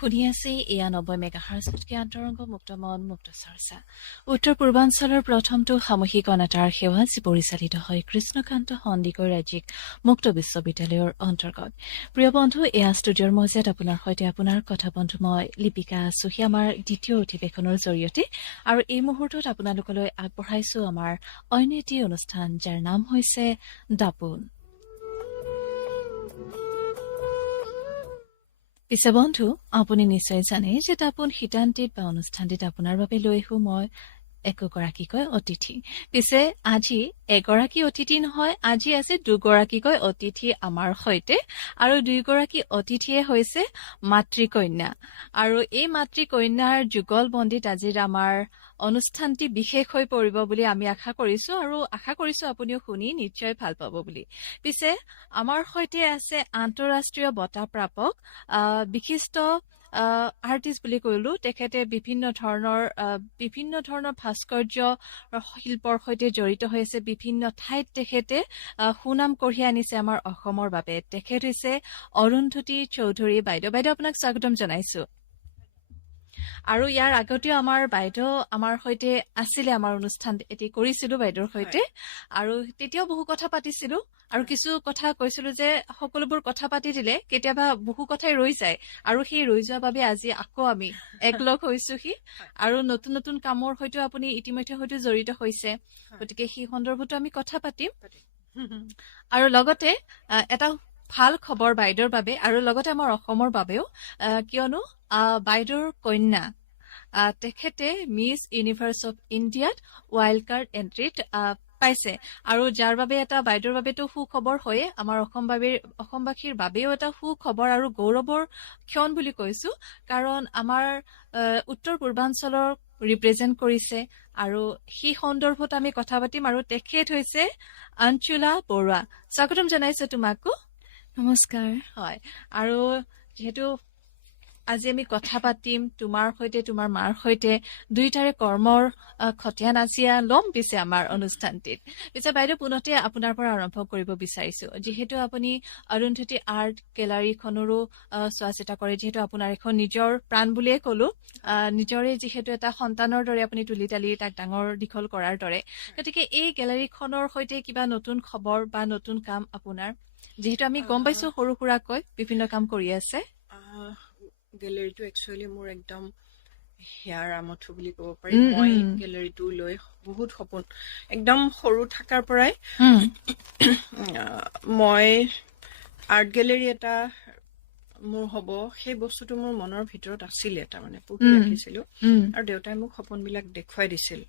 শুনি আছে এয়া 90 মেগাহাৰ্জ আন্তৰংগ মুক্ত মন মুক্ত চৰ্চা উত্তৰ পূৰ্বাঞ্চলৰ প্ৰথমটো সামূহিক অনাতাঁৰ সেৱা যি পৰিচালিত হয় কৃষ্ণকান্ত সন্দিকৈ ৰাজ্যিক মুক্ত বিশ্ববিদ্যালয়ৰ অন্তৰ্গত। প্ৰিয় বন্ধু, এয়া ষ্টুডিঅ'ৰ মজিয়াত আপোনাৰ সৈতে আপোনাৰ কথা বন্ধু মই লিপিকা আছো আমাৰ দ্বিতীয় অধিৱেশনৰ জৰিয়তে, আৰু এই মুহূৰ্তত আপোনালোকলৈ আগবঢ়াইছো আমাৰ অন্য এটি অনুষ্ঠান যাৰ নাম হৈছে দাপোন। পিছে বন্ধু, আপুনি নিশ্চয় জানে যে দাপোন শিতান্তিত বা অনুষ্ঠানটিত আপোনাৰ বাবে লৈ আহো মই একোগৰাকীকৈ অতিথি। পিছে আজি এগৰাকী অতিথি নহয়, আজি আছে দুগৰাকীকৈ অতিথি আমাৰ সৈতে, আৰু দুয়োগৰাকী অতিথিয়ে হৈছে মাতৃকন্যা। আৰু এই মাতৃকন্যাৰ যুগল বন্দীত আজিৰ আমাৰ অনুষ্ঠানটি বিশেষ হৈ পৰিব বুলি আমি আশা কৰিছো, আৰু আশা কৰিছো আপুনিও শুনি নিশ্চয় ভাল পাব বুলি। পিছে আমাৰ সৈতে আছে আন্তঃৰাষ্ট্ৰীয় বঁটা প্ৰাপক বিশিষ্ট আৰ্টিষ্ট বুলি কলো। তেখেতে বিভিন্ন ধৰণৰ ভাস্কৰ্য শিল্পৰ সৈতে জড়িত হৈ আছে। বিভিন্ন ঠাইত তেখেতে সুনাম কঢ়িয়াই আনিছে আমাৰ অসমৰ বাবে। তেখেত হৈছে অৰুন্ধতী চৌধুৰী বাইদেউ। বাইদেউ, আপোনাক স্বাগতম জনাইছো। আৰু ইয়াৰ আগতেও আমাৰ বাইদেউ আমাৰ সৈতে আছিলে, আমাৰ অনুষ্ঠান এটি কৰিছিলো বাইদেউৰ সৈতে, আৰু তেতিয়াও বহু কথা পাতিছিলো, আৰু কিছু কথা কৈছিলো যে সকলোবোৰ কথা পাতি দিলে কেতিয়াবা বহু কথাই ৰৈ যায়, আৰু সেই ৰৈ যোৱাৰ বাবে আজি আকৌ আমি একলগ হৈছোহি, আৰু নতুন নতুন কামৰ সৈতে আপুনি ইতিমধ্যে হয়তো জড়িত হৈছে, গতিকে সেই সন্দৰ্ভতো আমি কথা পাতিম। আৰু লগতে এটা ভাল খবৰ বাইদেউৰ বাবে, আৰু লগতে আমাৰ অসমৰ বাবেও, কিয়নো বাইদেউৰ কন্যা তেখেতে মিছ ইউনিভাৰ্চ অফ ইণ্ডিয়াত ৱাইল্ড কাৰ্ড এণ্ট্ৰিত পাইছে, আৰু যাৰ বাবে এটা বাইদেউৰ বাবেতো সুখবৰ হয়ে, আমাৰ অসমবাসীৰ বাবেও এটা সুখবৰ আৰু গৌৰৱৰ ক্ষণ বুলি কৈছো, কাৰণ আমাৰ উত্তৰ পূৰ্বাঞ্চলৰ ৰিপ্ৰেজেণ্ট কৰিছে, আৰু সেই সন্দৰ্ভত আমি কথা পাতিম। আৰু তেখেত হৈছে অঞ্চুলা বৰুৱা। স্বাগতম জনাইছো তোমাকো। নমস্কাৰ। হয়, আৰু যিহেতু আজি আমি কথা পাতিম তোমাৰ সৈতে, তোমাৰ মাৰ সৈতে, দুইটাৰে কৰ্মৰ খতীয়া নাচিয়া ল'ম পিছে আমাৰ অনুষ্ঠানটিত। পিছে বাইদেউ, পুনতে আপোনাৰ পৰা আৰম্ভ কৰিব বিচাৰিছো। যিহেতু আপুনি অৰুন্ধতী আৰ্ট গেলাৰীখনৰো চোৱা চিতা কৰে, যিহেতু আপোনাৰ এখন নিজৰ প্ৰাণ বুলিয়ে কলো, নিজৰে যিহেতু এটা সন্তানৰ দৰে আপুনি তুলি তালি তাক ডাঙৰ দীঘল কৰাৰ দৰে, গতিকে এই গেলাৰীখনৰ সৈতে কিবা নতুন খবৰ বা নতুন কাম আপোনাৰ, যিহেতু আমি গম পাইছো সৰু সুৰাকৈ বিভিন্ন কাম কৰি আছে। গেলেৰীটো একচুৱেলি মোৰ একদম হিয়াৰ আমঠু বুলি ক'ব পাৰি। মই গেলেৰীটো লৈ বহুত সপোন, একদম সৰু থকাৰ পৰাই মই আৰ্ট গেলেৰী এটা মোৰ হ'ব, সেই বস্তুটো মোৰ মনৰ ভিতৰত আছিলে, তাৰমানে পুহি ৰাখিছিলো, আৰু দেউতাই মোক সপোনবিলাক দেখুৱাই দিছিল।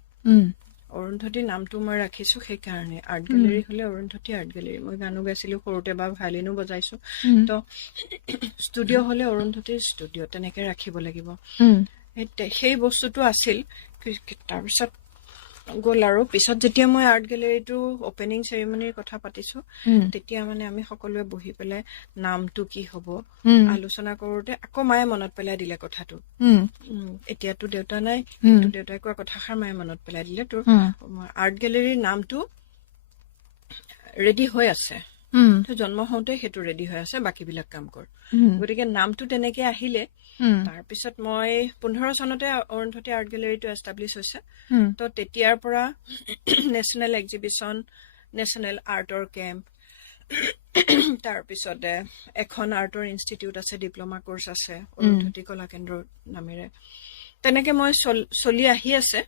অৰুন্ধতী নামটো মই ৰাখিছো সেইকাৰণে, আৰ্ট গেলেৰী হলে অৰুন্ধতী আৰ্ট গেলেৰী। মই গানো গাইছিলো সৰুতে বা ভায়লিনো বজাইছো, তো ষ্টুডিঅ' হলে অৰুন্ধতীৰ ষ্টুডিঅ' তেনেকে ৰাখিব লাগিব, সেই বস্তুটো আছিল। তাৰপিছত গ'ল, আৰু পিছত যেতিয়া মই আৰ্ট গেলেৰীটো অপেনিং চেৰিমনিৰ কথা পাতিছো, তেতিয়া মানে আমি সকলোৱে বহি পেলাই নামটো কি হব আলোচনা কৰোতে আকৌ মায়ে মনত পেলাই দিলে কথাটো। এতিয়াতো দেউতা নাই, কিন্তু দেউতাই কোৱা কথাষাৰ মায়ে মনত পেলাই দিলে, তোৰ আৰ্ট গেলেৰীৰ নামটো ৰেডি হৈ আছে, জন্ম হওঁতে সেইটো ৰেডি হৈ আছে, বাকী বিলাক কাম কৰ। গতিকে নামটো তেনেকে আহিলে। তাৰপিছত মই 15 চনতে অৰুন্ধতী আৰ্ট গেলেৰীটো এষ্টাব্লিছ হৈছে, তো তেতিয়াৰ পৰা নেশ্যনেল এক্সিবিশ্যন, নেশ্যনেল আৰ্টৰ কেম্প, তাৰপিছতে এখন আৰ্টৰ ইনষ্টিটিউট আছে, ডিপ্ল'মা কোৰ্চ আছে অৰুন্ধতী কলা কেন্দ্ৰ নামেৰে, তেনেকে মই চলি আহি আছে।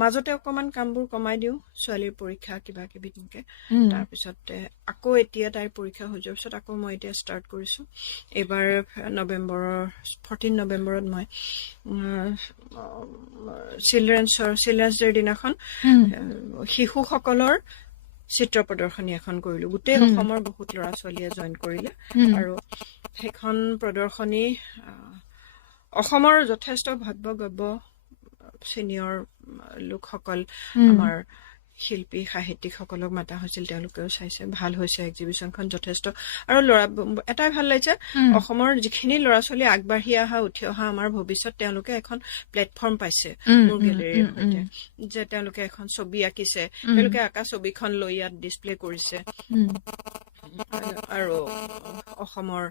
মাজতে অকমান কামবোৰ কমাই দিওঁ, ছোৱালীৰ পৰীক্ষা কিবা কিবি তেনেকে। তাৰপিছতে আকৌ এতিয়া তাইৰ পৰীক্ষা হৈ যোৱাৰ পিছত আকৌ মই এতিয়া ষ্টাৰ্ট কৰিছো। এইবাৰ 14 নৱেম্বৰত মই চিলড্ৰেনছ ডেৰ দিনাখন শিশুসকলৰ চিত্ৰ প্ৰদৰ্শনী এখন কৰিলো। গোটেই অসমৰ বহুত ল'ৰা ছোৱালীয়ে জইন কৰিলে, আৰু সেইখন প্ৰদৰ্শনী অসমৰ যথেষ্ট ভব্য চিনিয়ৰ লোকসকল, আমাৰ শিল্পী সাহিত্যিকসকলক মাতা হৈছিল, তেওঁলোকেও চাইছে, ভাল হৈছে এক্সিবিশ্যনখন যথেষ্ট। আৰু এটাই ভাল লাগিছে, অসমৰ যিখিনি ল'ৰা ছোৱালী আগবাঢ়ি উঠি অহা আমাৰ ভৱিষ্যত, তেওঁলোকে এখন প্লেটফৰ্ম পাইছে মোৰ গেলেৰীৰ সৈতে, যে তেওঁলোকে এখন ছবি আঁকিছে, তেওঁলোকে আঁকা ছবিখন লৈ ইয়াত ডিছপ্লে কৰিছে, আৰু অসমৰ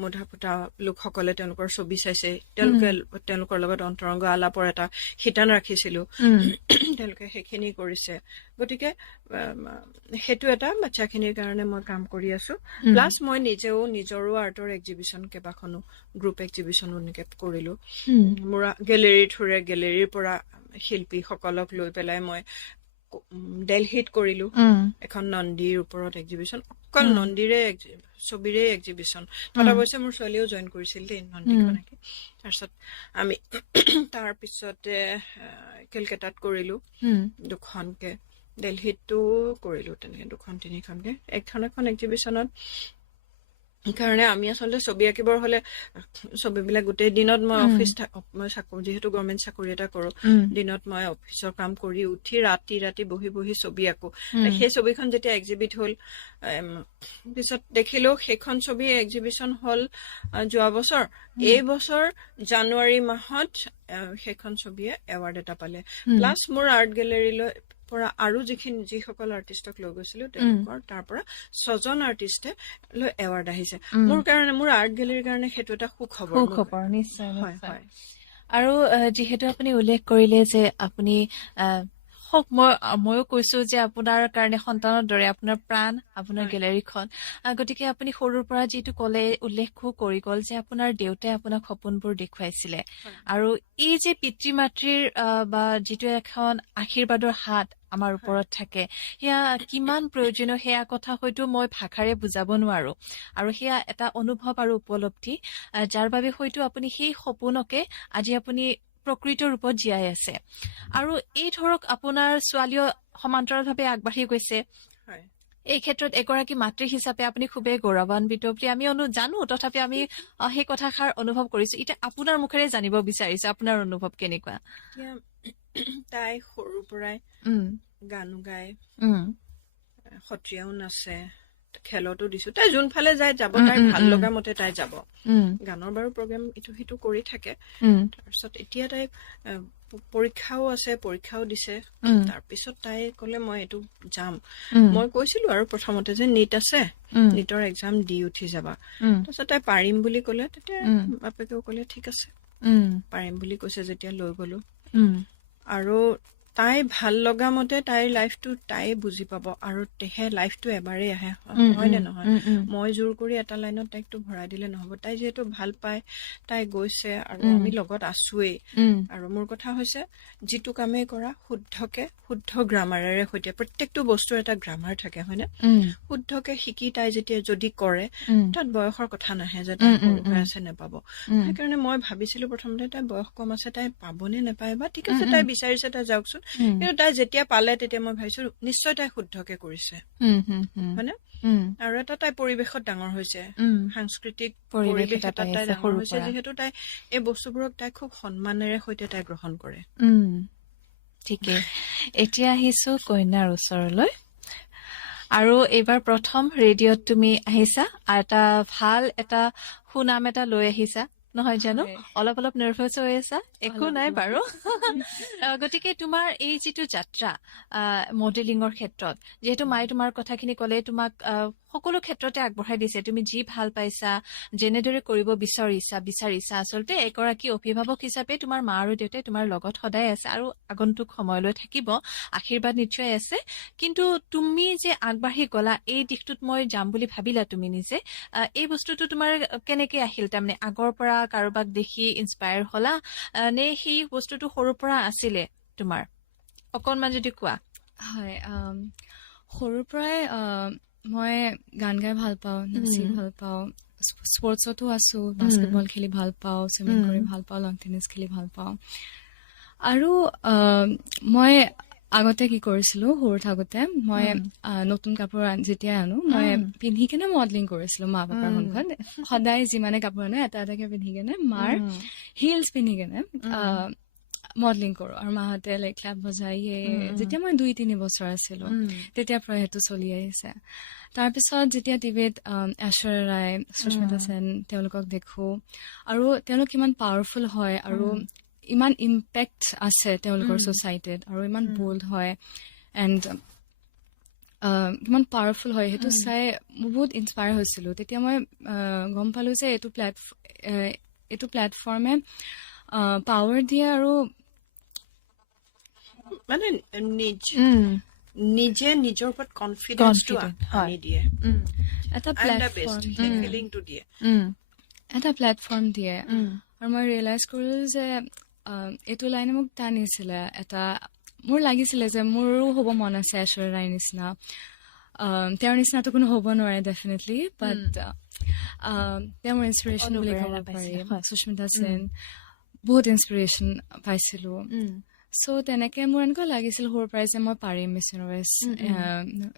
মুধা ফুটা লোকসকলে তেওঁলোকৰ ছবি চাইছে, তেওঁলোকৰ লগত অন্তৰংগ আলাপৰ এটা শিতান ৰাখিছিলো, তেওঁলোকে সেইখিনি কৰিছে। গতিকে সেইটো এটা বাচ্চাখিনিৰ কাৰণে মই কাম কৰি আছো। প্লাছ মই নিজৰো আৰ্টৰ এক্সিবিশ্যন কেইবাখনো গ্ৰুপ এক্সিবিশ্যনো এনেকে কৰিলো। মোৰ গেলেৰীৰ থ্ৰুৰে গেলেৰীৰ পৰা শিল্পীসকলক লৈ পেলাই মই দেলহিত কৰিলো এখন নন্দীৰ ওপৰত এক্সিবিশ্যন, অকল নন্দীৰে ছবিৰে এক্সিবিশ্যন। তাত অৱশ্যে মোৰ ছোৱালীও জইন কৰিছিল দেই নন্দীখনকে। তাৰপিছত আমি তাৰপিছতে কেলকাতাত কৰিলো দুখনকে, দেলহিতো কৰিলো তেনেকে 2-3খনকে। এখন এক্সিবিশ্যনত কাৰণে আমি আচলতে ছবি আঁকিবৰ হলে ছবিবিলাক গোটেই দিনত মই মই যিহেতু গভৰ্ণমেণ্ট চাকৰি এটা কৰো, দিনত মই অফিচৰ কাম কৰি উঠি ৰাতি বহি ছবি আঁকো। সেই ছবিখন যেতিয়া এক্সিবিট হল, পিছত দেখিলো সেইখন ছবি এক্সিবিশ্যন হল যোৱা বছৰ। এই বছৰ জানুৱাৰী মাহত সেইখন ছবিয়ে এৱাৰ্ড এটা পালে। প্লাছ মোৰ আৰ্ট গেলেৰীলৈ পৰা আৰু যিসকল আৰ্টিষ্টক লৈ গৈছিলো তেওঁলোকৰ তাৰ পৰা 6জন আৰ্টিষ্টে লৈ এৱাৰ্ড আহিছে। মোৰ আৰ্ট গেলেৰীৰ কাৰণে সেইটো এটা সুখবৰ। নিশ্চয় নিশ্চয়। আৰু যিহেতু আপুনি উল্লেখ কৰিলে যে আপুনি ময়ো কৈছো যে আপোনাৰ কাৰণে সন্তানৰ দৰে আপোনাৰ প্ৰাণ আপোনাৰ গেলেৰীখন। গতিকে আপুনি সৰুৰ পৰা যিটো কলে উল্লেখো কৰি গল যে আপোনাৰ দেউতাই আপোনাক সপোনবোৰ দেখুৱাইছিলে, আৰু এই যে পিতৃ মাতৃৰ বা যিটো এখন আশীৰ্বাদৰ হাত আমাৰ ওপৰত থাকে, সেয়া কিমান প্ৰয়োজনীয় সেয়া কথা হয়তো মই ভাষাৰে বুজাব নোৱাৰো। আৰু সেয়া এটা অনুভৱ আৰু উপলব্ধি, যাৰ বাবে হয়তো আপুনি সেই সপোনকে আজি আপুনি প্ৰকৃত ৰূপত জীয়াই আছে। আৰু এই ধৰক আপোনাৰ ছোৱালীও সমান্তৰালভাৱে আগবাঢ়ি গৈছে। এই ক্ষেত্ৰত এগৰাকী মাতৃ হিচাপে আপুনি খুবেই গৌৰৱান্বিত বুলি আমি জানো, তথাপি আমি সেই কথাষাৰ অনুভৱ কৰিছো। এতিয়া আপোনাৰ মুখেৰে জানিব বিচাৰিছো আপোনাৰ অনুভৱ কেনেকুৱা। তাই সৰুৰ পৰাই গানো গায়, সত্ৰীয়াও নাচে, খেলতো দিছো। তাই যোনফালে যাব তাই ভাল লগা মতে তাই যাব। গানৰ বাৰু প্ৰগ্ৰেম ইটো সিটো কৰি থাকে। তাৰপিছত এতিয়া তাই পৰীক্ষাও আছে, পৰীক্ষাও দিছে। তাৰপিছত তাই কলে মই এইটো যাম। মই কৈছিলো আৰু প্ৰথমতে যে নীট আছে, নীটৰ এক্সাম দি উঠি যাবা। তাৰপিছত তাই পাৰিম বুলি কলে, তেতিয়া বাপেকেও কলে ঠিক আছে পাৰিম বুলি কৈছে যেতিয়া লৈ গলো। আৰু তাই ভাল লগা মতে তাইৰ লাইফটো তাই বুজি পাব। আৰু তেহে লাইফটো এবাৰেই আহে, হয় নে নহয়? মই জোৰ কৰি এটা লাইনত তাইকটো ভৰাই দিলে নহব। তাই যিহেতু ভাল পায়, তাই গৈছে, আৰু আমি লগত আছোৱেই। আৰু মোৰ কথা হৈছে যিটো কামেই কৰা শুদ্ধ গ্ৰামাৰেৰে সৈতে, প্ৰত্যেকটো বস্তুৰ এটা গ্ৰামাৰ থাকে, হয়নে? শুদ্ধকে শিকি তাই যদি কৰে, তাত বয়সৰ কথা নাহে যে তাই সৰু হৈ আছে নেপাব। সেইকাৰণে মই ভাবিছিলো প্ৰথমতে তাই বয়স কম আছে, তাই পাবনে নেপায় বা, ঠিক আছে তাই বিচাৰিছে তাই যাওকচোন। কিন্তু তাই যেতিয়া পালে তেতিয়া মই ভাবিছো নিশ্চয় তাই শুদ্ধকে কৰিছে, হয়নে? আৰু এটা তাই পৰিৱেশত ডাঙৰ হৈছে, সাংস্কৃতিক পৰিৱেশ এটাত তাই ডাঙৰ হৈছে, যিহেতু তাই এই বস্তুবোৰক তাই খুব সন্মানেৰে সৈতে তাই গ্ৰহণ কৰে। ঠিকে। এতিয়া আহিছো কন্যাৰ ওচৰলৈ। আৰু এইবাৰ প্ৰথম ৰেডিঅ'ত তুমি আহিছা, এটা ভাল এটা সুনাম এটা লৈ আহিছা, নহয় জানো? অলপ নাৰ্ভাছ হৈ আছা? একো নাই বাৰু। গতিকে তোমাৰ এই যিটো যাত্ৰা মডেলিঙৰ ক্ষেত্ৰত, যিহেতু মায়ে তোমাৰ কথাখিনি কলে, তোমাক সকলো ক্ষেত্ৰতে আগবঢ়াই দিছে। তুমি যি ভাল পাইছা, যেনেদৰে কৰিব বিচাৰিছা, আচলতে এগৰাকী অভিভাৱক হিচাপে তোমাৰ মা আৰু দেউতাই তোমাৰ লগত সদায় আছে, আৰু আগন্তুক সময়লৈ থাকিব, আশীৰ্বাদ নিশ্চয় আছে। কিন্তু তুমি যে আগবাঢ়ি গলা, এই দিশটোত মই যাম বুলি ভাবিলা তুমি নিজে, এই বস্তুটো তোমাৰ কেনেকে আহিল? তাৰমানে আগৰ পৰা কাৰোবাক দেখি ইনস্পায়াৰ হলা, নে সেই বস্তুটো সৰুৰ পৰা আছিলে তোমাৰ? অকনমান যদি কোৱা। হয়, সৰুৰ পৰাই মই গান গাই ভাল পাওঁ, নাচি ভাল পাওঁ, স্পৰ্টছতো আছো, বাস্কেটবল খেলি ভাল পাওঁ, চুইমিং কৰি ভাল পাওঁ, লং টেনিছ খেলি ভাল পাওঁ। আৰু মই আগতে কি কৰিছিলো, সৰু থাকোতে মই নতুন কাপোৰ যেতিয়া আনো, মই পিন্ধি কেনে মডেলিং কৰিছিলো মা পাপাৰ সন্মুখত। সদায় যিমানে কাপোৰ আনো এটা এটাকে পিন্ধি কেনে, মাৰ হিলছ পিন্ধি কেনে মডেলিং কৰো। আৰু মাহঁতে ক্লাব বজাই, যেতিয়া মই 2-3 বছৰ আছিলো তেতিয়াৰ পৰা সেইটো চলি আহিছে। তাৰপিছত যেতিয়া টিভিত ঐশ্বৰ্যা ৰায়, সুস্মিতা সেন তেওঁলোকক দেখো, আৰু তেওঁলোক ইমান পাৱাৰফুল হয়, আৰু ইমান ইম্পেক্ট আছে তেওঁলোকৰ ছ'চাইটিত, আৰু ইমান বোল্ড হয়। এণ্ড কিমান পাৱাৰফুল হয় সেইটো চাই মই বহুত ইনস্পায়াৰ হৈছিলোঁ। তেতিয়া মই গম পালোঁ যে এইটো প্লেটফৰ্মে পাৱাৰ দিয়ে আৰু মানে নিজে নিজৰ ওপৰত কনফিডেন্সটো Confident, হয়। আনি দিয়ে এটা I am the best platform সেই ফিলিংটো দিয়ে এটা প্লেটফৰ্ম দিয়ে আৰু মই ৰিয়েলাইজ কৰিলোঁ যে এইটো লাইনে মোক টানিছিলে। মোৰ লাগিছিলে যে মোৰো হ'ব মন আছে ঐশ্বৰ্য ৰায়ৰ নিচিনা। তেওঁৰ নিচিনাটো কোনো হ'ব নোৱাৰে ডেফিনেটলি, বাট তেওঁ মোৰ ইনস্পিৰেশ্যন বুলি ক'ব অনুপ্ৰেৰণা পাৰি। পাইছিলে, হয়। সুস্মিতা সেন বহুত ইনস্পিৰেশ্যন পাইছিলোঁ। চ' তেনেকে মোৰ এনেকুৱা লাগিছিল সৰুৰ পৰাই যে মই পাৰিম মিছ ইউনিভাৰ্ছ।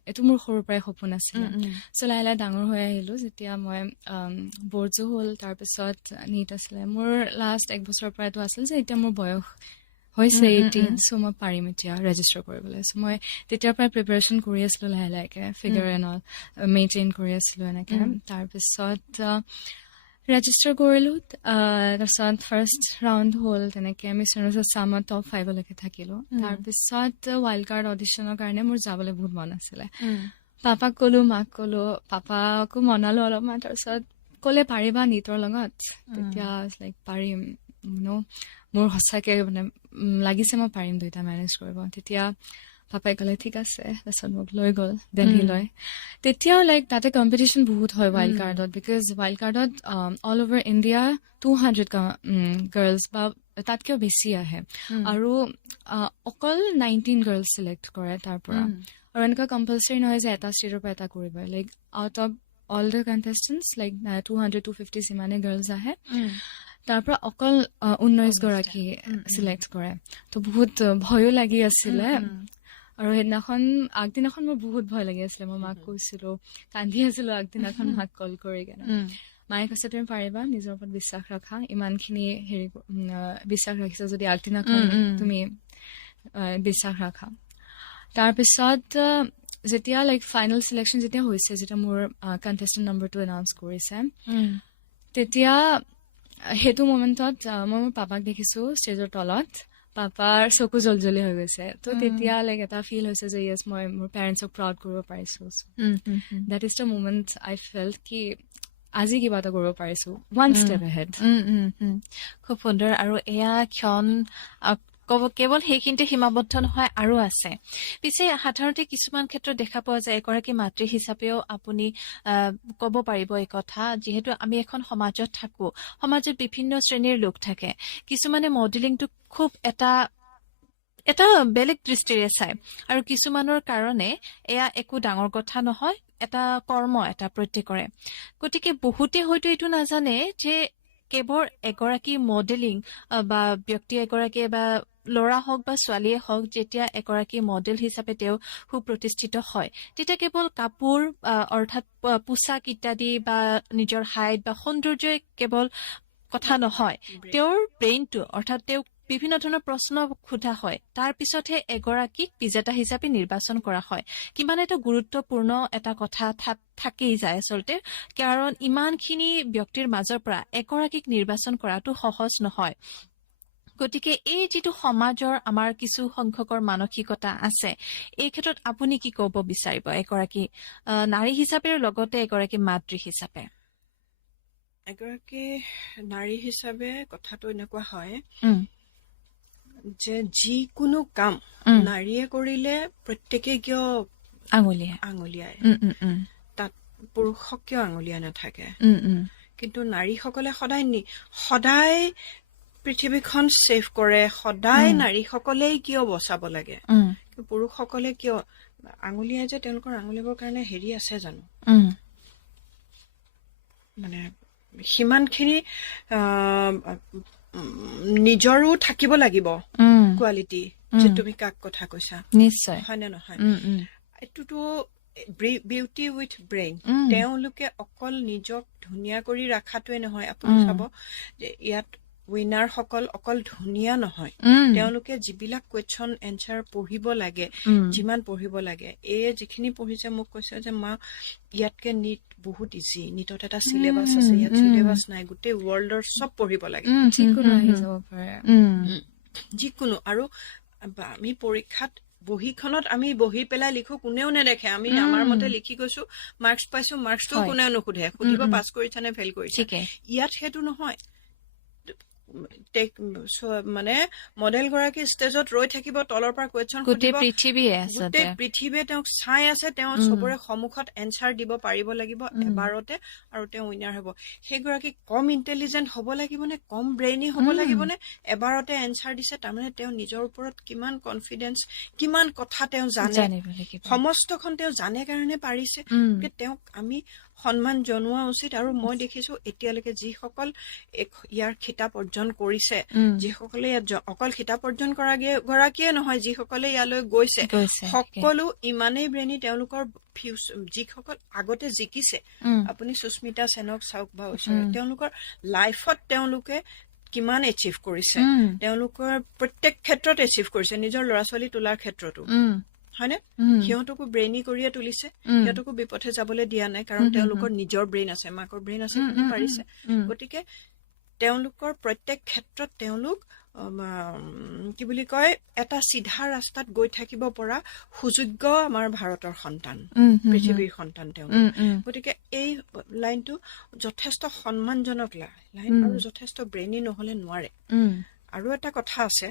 এইটো মোৰ সৰুৰ পৰাই সপোন আছিলে। চ' লাহে লাহে ডাঙৰ হৈ আহিলোঁ যেতিয়া মই বৰ্ডছো হ'ল, তাৰপিছত নীট আছিলে। মোৰ লাষ্ট 1 বছৰৰ পৰা এইটো আছিল যে এতিয়া মোৰ বয়স হৈছে 18, চ' মই পাৰিম এতিয়া ৰেজিষ্টাৰ কৰিবলৈ। চ' মই তেতিয়াৰ পৰাই প্ৰিপেৰেশ্যন কৰি আছিলোঁ লাহে লাহেকে, ফিগাৰ এণ্ড অল মেইনটেইন কৰি আছিলোঁ এনেকে। তাৰপিছত ৰেজিষ্টাৰ কৰিলোঁ। তাৰপিছত ফাৰ্ষ্ট ৰাউণ্ড হ'ল তেনেকে মিছ ইউনিভাৰ্ছত চামত টপ 5লৈকে থাকিলোঁ। তাৰপিছত ৱাইল্ড কাৰ্ড অডিশ্যনৰ কাৰণে মোৰ যাবলৈ বহুত মন আছিলে। পাপাক ক'লো, মাক ক'লো, পাপাকো মনালো অলপমান। তাৰপিছত ক'লে পাৰিবা নীটৰ লগত? তেতিয়া লাইক পাৰিম মোৰ সঁচাকে মানে লাগিছে মই পাৰিম দুইটা মেনেজ কৰিব। তেতিয়া পাপাই ক'লে ঠিক আছে, তাৰপিছত মোক লৈ গ'ল দিল্লীলৈ। তেতিয়াও লাইক তাতে কম্পিটিশ্যন বহুত হয় ৱাইল্ড কাৰ্ডত, বিকজ ৱাইল্ড কাৰ্ডত অল অভাৰ ইণ্ডিয়া 200 গাৰ্লছ বা তাতকেও বেছি আহে আৰু অকল 19 গাৰ্লছ চিলেক্ট কৰে তাৰ পৰা। আৰু এনেকুৱা কম্পালচাৰী নহয় যে এটা ষ্টেটৰ পৰা এটা কৰিব। Like out of all the contestants like 200-250 যিমানে গাৰ্লছ আহে তাৰ পৰা অকল 19 গৰাকী চিলেক্ট কৰে। ত' বহুত ভয়ো লাগি আছিলে। আৰু আগদিনাখন মোৰ বহুত ভয় লাগি আছিলে। মই মাক কৈছিলো, কান্দি আছিলো আগদিনাখন মাক কল কৰি কেনে। মায়ে কৈছে তুমি পাৰিবা, নিজৰ ওপৰত বিশ্বাস ৰাখা, ইমানখিনি বিশ্বাস ৰাখিছা যদি আগদিনাখন তুমি বিশ্বাস ৰাখা। তাৰপিছত যেতিয়া লাইক ফাইনেল চিলেকশ্যন যেতিয়া হৈছে, যেতিয়া মোৰ কণ্টেষ্টেণ্ট নম্বৰটো এনাউন্স কৰিছে, তেতিয়া সেইটো মমেণ্টত মই মোৰ পাপাক দেখিছো ষ্টেজৰ তলত। পাপাৰ চকু জলজলি হৈ গৈছে। ত' তেতিয়া লাইক এটা ফিল হৈছে যে য়েছ মই মোৰ পেৰেণ্টছক প্ৰাউড কৰিব পাৰিছো। That is the moment I felt কি আজি কিবা এটা কৰিব পাৰিছো, ওৱান ষ্টেপ এহেড। খুব সুন্দৰ। আৰু এয়া ক্ষণ কেৱল সেইখিনিতে সীমাবদ্ধ নহয়, আৰু আছে। পিছে সাধাৰণতে কিছুমান ক্ষেত্ৰত দেখা পোৱা যায়, এগৰাকী মাতৃ হিচাপেও আপুনি ক'ব পাৰিব এই কথা, যিহেতু আমি এখন সমাজত থাকো, সমাজত বিভিন্ন শ্ৰেণীৰ লোক থাকে। কিছুমানে মডেলিংটো খুব এটা বেলেগ দৃষ্টিৰে চায়, আৰু কিছুমানৰ কাৰণে এয়া একো ডাঙৰ কথা নহয়, এটা কৰ্ম, এটা প্ৰত্যেকৰে। গতিকে বহুতে হয়তো এইটো নাজানে যে কেৱল এগৰাকী মডেলিং বা ব্যক্তি এগৰাকীয়ে বা ল'ৰা হওক বা ছোৱালীয়ে হওক, যেতিয়া এগৰাকী মডেল হিচাপে তেওঁ সুপ্ৰতিষ্ঠিত হয়, তেতিয়া কেৱল কাপোৰ অৰ্থাৎ পোচাক ইত্যাদি বা নিজৰ হাইট বা সৌন্দৰ্যই কেৱল কথা নহয়, তেওঁৰ ব্ৰেইনটো, অৰ্থাৎ তেওঁক বিভিন্ন ধৰণৰ প্ৰশ্ন সোধা হয়। তাৰ পিছতহে এগৰাকীক বিজেতা হিচাপে নিৰ্বাচন কৰা হয়। কিমান এটা গুৰুত্বপূৰ্ণ এটা কথা থাকেই যায় আচলতে, কাৰণ ইমানখিনি ব্যক্তিৰ মাজৰ পৰা এগৰাকীক নিৰ্বাচন কৰাটো সহজ নহয়। গতিকে এই যিটো সমাজৰ আমাৰ কিছু সংখ্যকৰ মানসিকতা আছে, এই ক্ষেত্ৰত আপুনি কি ক'ব বিচাৰিব এগৰাকী নাৰী হিচাপে আৰু লগতে এগৰাকী মাতৃ হিচাপে? এগৰাকী নাৰী হিচাপে কথাটো এনেকুৱা হয় যে যিকোনো কাম নাৰীয়ে কৰিলে প্ৰত্যেকে কিয় আঙুলিয়ায়, তাত পুৰুষক কিয় আঙুলিয়াই নাথাকে। কিন্তু নাৰীসকলে সদায় পৃথিৱীখন ছেভ কৰে, সদায় নাৰীসকলেই কিয় বচাব লাগে, পুৰুষসকলে কিয় আঙুলিয়াই? যে তেওঁলোকৰ আঙুলিয়াবৰ কাৰণে হেৰি আছে জানো? মানে সিমানখিনি নিজৰো থাকিব লাগিব কোৱালিটি, যে তুমি কাক কথা কৈছা, নিশ্চয়, হয় নে নহয়? এইটোতো বিউটি উইথ ব্ৰেইন। তেওঁলোকে অকল নিজক ধুনীয়া কৰি ৰাখাটোৱে নহয়। আপুনি চাব যে ইয়াত উইনাৰসকল অকল ধুনীয়া নহয়, তেওঁলোকে যিবিলাক কুৱেশ্যন এনচাৰ পঢ়িব লাগে, যিমান পঢ়িব লাগে, যিখিনি পঢ়িছে মোক কৈছে যে মা ইয়াতকে নীট বহুত ইজি, নীটত এটা চিলেবাছ আছে, ইয়াত চিলেবাছ নাই, গোটেই ৱৰ্ল্ডৰ চব পঢ়িব লাগে, যিকোনো আহি যাব পাৰে, যিকোনো। আৰু আমি পৰীক্ষাত বহীখনত আমি বহি পেলাই লিখো, কোনেও নেদেখে, আমি আমাৰ মতে লিখি গৈছো, মাৰ্কছ পাইছো, মাৰ্কছটো হয়। কোনেও নুসুধে, সুধিব পাছ কৰিছা নে ফেইল কৰিছা। ঠিকে ইয়াত সেইটো নহয়। মানে মডেল গৰাকী ষ্টেজত ৰৈ থাকিব, তলৰ পৰা কুৱেশ্যন গোটেই সুধিব, পৃথিৱীয়ে গোটেই আচলতে পৃথিৱীয়ে তেওঁক চাই আছে, তেওঁ চবৰে সন্মুখত এনচাৰ দিব পাৰিব লাগিব এবাৰতে, আৰু তেওঁ উইনাৰ হ'ব। সেইগৰাকী কম ইণ্টেলিজেণ্ট হ'ব লাগিব নে, কম ব্ৰেইনী হ'ব লাগিব নে, এবাৰতে এনচাৰ দিছে, তাৰমানে তেওঁ নিজৰ ওপৰত কিমান কনফিডেন্স, কিমান কথা তেওঁ জানে, জানিব লাগিব সমস্তখন তেওঁ জানে কাৰণে পাৰিছে। গতিকে তেওঁক আমি সন্মান জনোৱা উচিত। আৰু মই দেখিছো এতিয়ালৈকে যিসকল ইয়াৰ খিতাপ অৰ্জন কৰিছে, যিসকলে ইয়াত অকল খিতাপ অৰ্জন কৰা গৰাকীয়ে নহয়, যিসকলে ইয়ালৈ গৈছে সকলো ইমানেই ব্ৰেইনী, তেওঁলোকৰ যিসকল আগতে জিকিছে, আপুনি সুস্মিতা সেনক চাওক বা ওচৰে, তেওঁলোকৰ লাইফত তেওঁলোকে কিমান এচিভ কৰিছে, তেওঁলোকৰ প্ৰত্যেক ক্ষেত্ৰত এচিভ কৰিছে, নিজৰ ল'ৰা ছোৱালী তোলাৰ ক্ষেত্ৰতো, হয়নে? সিহঁতকো ব্ৰেইনী কৰিয়ে তুলিছে, সিহঁতকো বিপথে যাবলৈ দিয়া নাই, কাৰণ তেওঁলোকৰ নিজৰ ব্ৰেইন আছে, মাকৰ ব্ৰেইন আছে, পাৰিছে। গতিকে তেওঁলোকৰ প্ৰত্যেক ক্ষেত্ৰত তেওঁলোক কি বুলি কয়, এটা চিধা ৰাস্তাত গৈ থাকিব পৰা সুযোগ্য আমাৰ ভাৰতৰ সন্তান, পৃথিৱীৰ সন্তান তেওঁলোক। গতিকে এই লাইনটো যথেষ্ট সন্মানজনক লাইন, আৰু যথেষ্ট ব্ৰেইনী নহলে নোৱাৰে। আৰু এটা কথা আছে,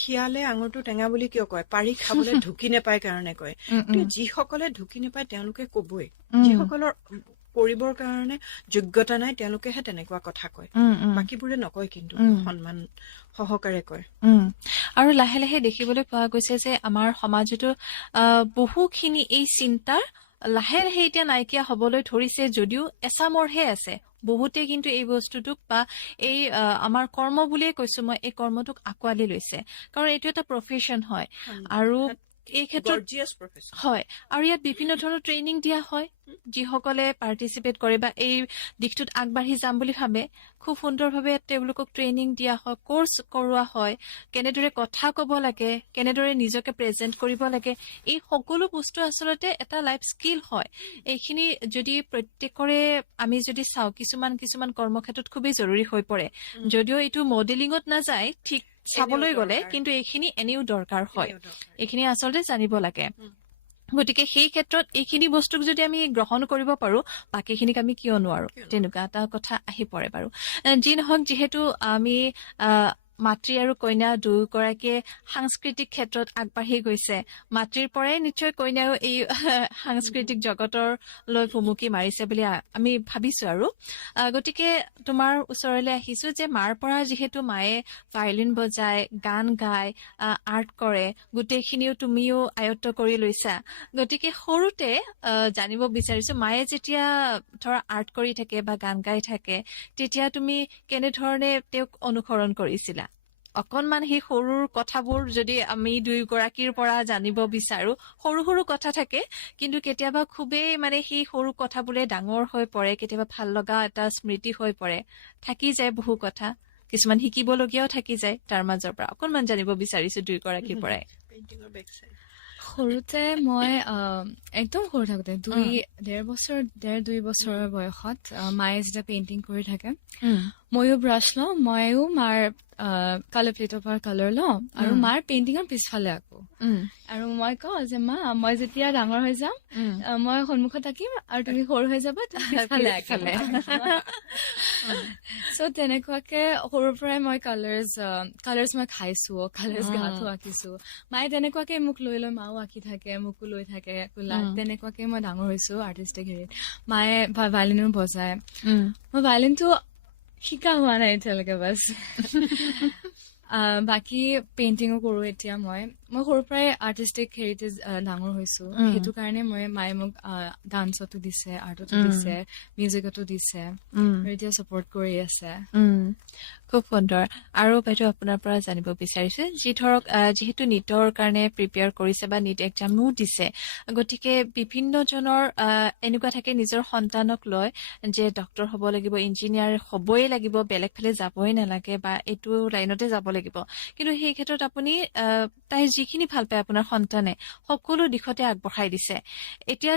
শিয়ালে আঙুৰটো টেঙা বুলি কিয় কয়? পাৰি খাবলৈ ঢুকি নেপায় কাৰণে কয়। যিসকলে ঢুকি নেপায় তেওঁলোকে কবই, যিসকলৰ কৰিবৰ কাৰণে যোগ্যতা নাই তেওঁলোকেহে তেনেকুৱা কথা কয়, বাকীবোৰে নকয়, কিন্তু সন্মান সহকাৰে কয়। আৰু লাহে লাহে দেখিবলৈ পোৱা গৈছে যে আমাৰ সমাজতো বহুখিনি এই চিন্তাৰ লাহে লাহে এতিয়া নাইকিয়া হবলৈ ধৰিছে, যদিও এচামৰহে আছে। বহুতে কিন্তু এই বস্তুটোক বা এই আমাৰ কৰ্ম বুলিয়ে কৈছো মই, এই কৰ্মটোক আঁকোৱালি লৈছে, কাৰণ এইটো এটা প্ৰফেশ্যন হয়। আৰু এই ক্ষেত্ৰত হয়, আৰু ইয়াত বিভিন্ন ধৰণৰ ট্ৰেইনিং দিয়া হয়, যিসকলে পাৰ্টিচিপেট কৰে বা এই দিশটোত আগবাঢ়ি যাম বুলি ভাবে, খুব সুন্দৰভাৱে তেওঁলোকক ট্ৰেইনিং দিয়া হয়, কোৰ্চ কৰোৱা হয়, কেনেদৰে কথা ক'ব লাগে, কেনেদৰে নিজকে প্ৰেজেন্ট কৰিব লাগে, এই সকলো বস্তু আচলতে এটা লাইফ স্কিল হয়। এইখিনি যদি প্ৰত্যেকৰে আমি যদি চাওঁ, কিছুমান কৰ্মক্ষেত্ৰত খুবেই জৰুৰী হৈ পৰে, যদিও এইটো মডেলিঙত নাযায় ঠিক চাবলৈ গ'লে, কিন্তু এইখিনি এনেও দৰকাৰ হয়, এইখিনি আচলতে জানিব লাগে। গতিকে সেই ক্ষেত্ৰত এইখিনি বস্তুক যদি আমি গ্ৰহণ কৰিব পাৰো, বাকীখিনিক আমি কিয় নোৱাৰো, তেনেকুৱা এটা কথা আহি পৰে বাৰু। যি নহওক, যিহেতু আমি মাতৃ আৰু কন্যা দুয়োগৰাকীয়ে সাংস্কৃতিক ক্ষেত্ৰত আগবাঢ়ি গৈছে, মাতৃৰ পৰাই নিশ্চয় কন্যাও এই সাংস্কৃতিক জগতৰ লৈ ভুমুকি মাৰিছে বুলি আমি ভাবিছো। আৰু গতিকে তোমাৰ ওচৰলৈ আহিছো যে মাৰ পৰা যিহেতু মায়ে ভায়লিন বজায়, গান গায়, আৰ্ট কৰে, গোটেইখিনিও তুমিও আয়ত্ত কৰি লৈছা। গতিকে সৰুতে জানিব বিচাৰিছো, মায়ে যেতিয়া ধৰা আৰ্ট কৰি থাকে বা গান গাই থাকে, তেতিয়া তুমি কেনেধৰণে তেওঁক অনুসৰণ কৰিছিলা? অকনমান সেই সৰুৰ কথাবোৰ যদি আমি দুয়োগৰাকীৰ পৰা জানিব বিচাৰো। সৰু সৰু কথা থাকে, কিন্তু কেতিয়াবা খুবেই মানে সেই সৰু কথাবোৰে ডাঙৰ হৈ পৰে, কেতিয়াবা ভাল লগা এটা স্মৃতি হৈ পৰে, থাকি যায় বহু কথা, কিছুমান শিকিবলগীয়াও থাকি যায়। তাৰ মাজৰ পৰা অকনমান জানিব বিচাৰিছো দুয়োগৰাকীৰ পৰাই। সৰুতে মই একদম সৰু থাকোতে ডেৰ দুই বছৰৰ বয়সত মায়ে যেতিয়া পেইণ্টিং কৰি থাকে, ময়ো ব্ৰাছ লওঁ, ময়ো মাৰ কালাৰ প্লেটৰ পৰা কালাৰ লওঁ, আৰু মাৰ পেইণ্টিঙৰ পিছফালে আকো। আৰু মই কওঁ যে মা, মই যেতিয়া ডাঙৰ হৈ যাম, মই সন্মুখত থাকিম আৰু তুমি সৰু হৈ যাবা, তুমি পিছফালে আঁকিবা। চ' তেনেকুৱাকে সৰুৰ পৰাই মই কালাৰ্ছ মই খাইছো, কালাৰ্ছ গাতো আঁকিছো। মায়ে তেনেকুৱাকে মোক লৈ মাও আঁকি থাকে, মোকো লৈ থাকে, তেনেকুৱাকে মই ডাঙৰ হৈছো আৰ্টিষ্টিক হেৰিত। মায়ে ভায়লিনো বজায়, মই ভায়লিনটো শিকা হোৱা নাই এতিয়ালৈকে বাছ। বাকী পেইণ্টিঙো কৰো এতিয়া। মই সৰুৰ পৰাই আৰ্টিষ্টিক হেৰিতে ডাঙৰ হৈছো, সেইটো কাৰণে মায়ে মোক ডান্সতো দিছে, আৰ্টতো দিছে, মিউজিকতো দিছে, এতিয়া চাপৰ্ট কৰি আছে। খুব সুন্দৰ। আৰু বাইদেউ আপোনাৰ পৰা জানিব বিচাৰিছে, যিহেতু নিটৰ কাৰণে প্ৰিপেয়াৰ কৰিছে বা নিট এক্সামো দিছে, গতিকে বিভিন্ন জনৰ এনেকুৱা থাকে নিজৰ সন্তানক লৈ যে ডক্তৰ হ'ব লাগিব, ইঞ্জিনিয়াৰ হ'বই লাগিব, বেলেগ ফালে যাবই নালাগে বা এইটো লাইনতে যাব লাগিব। কিন্তু সেই ক্ষেত্ৰত আপুনি তাই যিখিনি ভাল পায় আপোনাৰ সন্তানে, সকলো দিশতে আগবঢ়াই দিছে। এতিয়া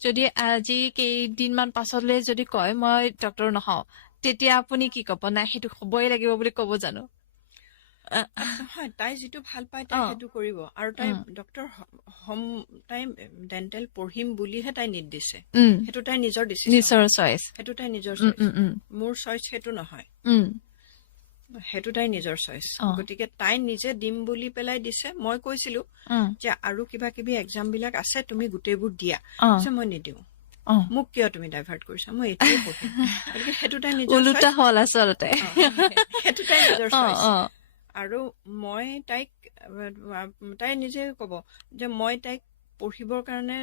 যদি আজি কেইদিনমান পাছলৈ যদি কয় মই ডক্তৰ নহওঁ, তেতিয়া আপুনি কি ক'ব? নাই সেইটো হ'বই লাগিব বুলি ক'ব জানো? নহয়, তাই যিটো ভাল পায় তাই সেইটো কৰিব। আৰু তাই ডক্টৰ তাই ডেণ্টেল পঢ়িম বুলিহে তাই নিট দিছে। সেইটো তাই নিজৰ ডিচিছন, নিজৰ চইচ। সেইটো তাই নিজৰ চইচ। মোৰ চইচ সেইটো নহয়, সেইটো তাই নিজৰ চইচ। গতিকে তাই নিজে দিম বুলি পেলাই দিছে। মই কৈছিলো যে আৰু কিবা কিবি এক্সাম বিলাক আছে, তুমি গোটেইবোৰ দিয়া। মই নিদিওঁ, মোক কিয় তুমি ডাইভাৰ্ট কৰিছা, মই এইটোৱে পঢ়িম। গতিকে সেইটো তাই নিজৰ ওলোটা হ'ল আচলতে। সেইটো তাই নিজৰ চইচ। আৰু মই তাই নিজে কব যে মই তাইক পঢ়িবৰ কাৰণে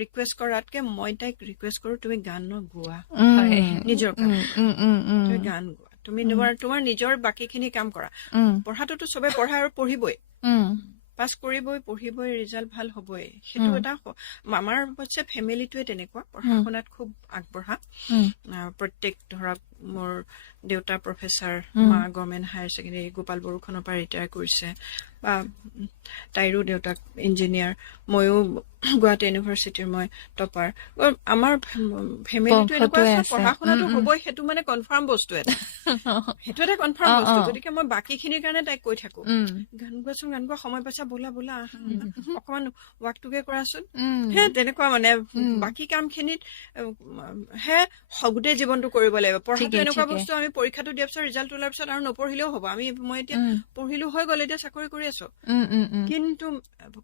ৰিকুৱেষ্ট কৰাতকে মই তাইক ৰিকুৱেষ্ট কৰো তুমি গান গোৱা, নিজৰ কাম তুমি গান গোৱা, তুমি তোমাৰ নিজৰ বাকী খিনি কাম কৰা। পঢ়াটোতো চবে পঢ়াই আৰু পঢ়িবই, পাছ কৰিবই, পঢ়িবই, ৰিজাল্ট ভাল হবই। সেইটো এটা আমাৰ অৱশ্যে ফেমিলিটোৱে তেনেকুৱা, পঢ়া শুনাত খুব আগবঢ়া। প্ৰত্যেক ধৰক মোৰ দেউতা প্ৰফেচাৰ, মা গভৰ্ণমেণ্ট হায়াৰ ছেকেণ্ডেৰী গোপাল বৰুখনৰ পৰা ৰিটায়াৰ কৰিছে, বা তাইৰো দেউতাক ইঞ্জিনিয়াৰ, ময়ো গুৱাহাটী ইউনিভাৰ্চিটিৰ মই টপাৰ। আমাৰ ফেমিলিটো এনেকুৱা আছে, পঢ়া শুনাটো হবই, সেইটো মানে কনফাৰ্ম বস্তু এটা, সেইটো এটা কনফাৰ্ম বস্তু। গতিকে মই বাকী খিনিৰ কাৰণে তাইক কৈ থাকো, গান গোৱাচোন, গান গোৱা, সময় পাইছা, ব'লা ব'লা, অকমান ৱাকটোকে কৰাচোন। হে তেনেকুৱা মানে বাকী কাম খিনিত হে গোটেই জীৱনটো কৰিব লাগিব। পঢ়াটো এনেকুৱা বস্তু, আমি পৰীক্ষাটো দিয়াৰ পিছত, ৰিজাল্ট ওলাৰ পিছত আৰু নপঢ়িলেও হ'ব। মই এতিয়া পঢ়িলো হৈ গ'ল, এতিয়া চাকৰি কৰি আছো। কিন্তু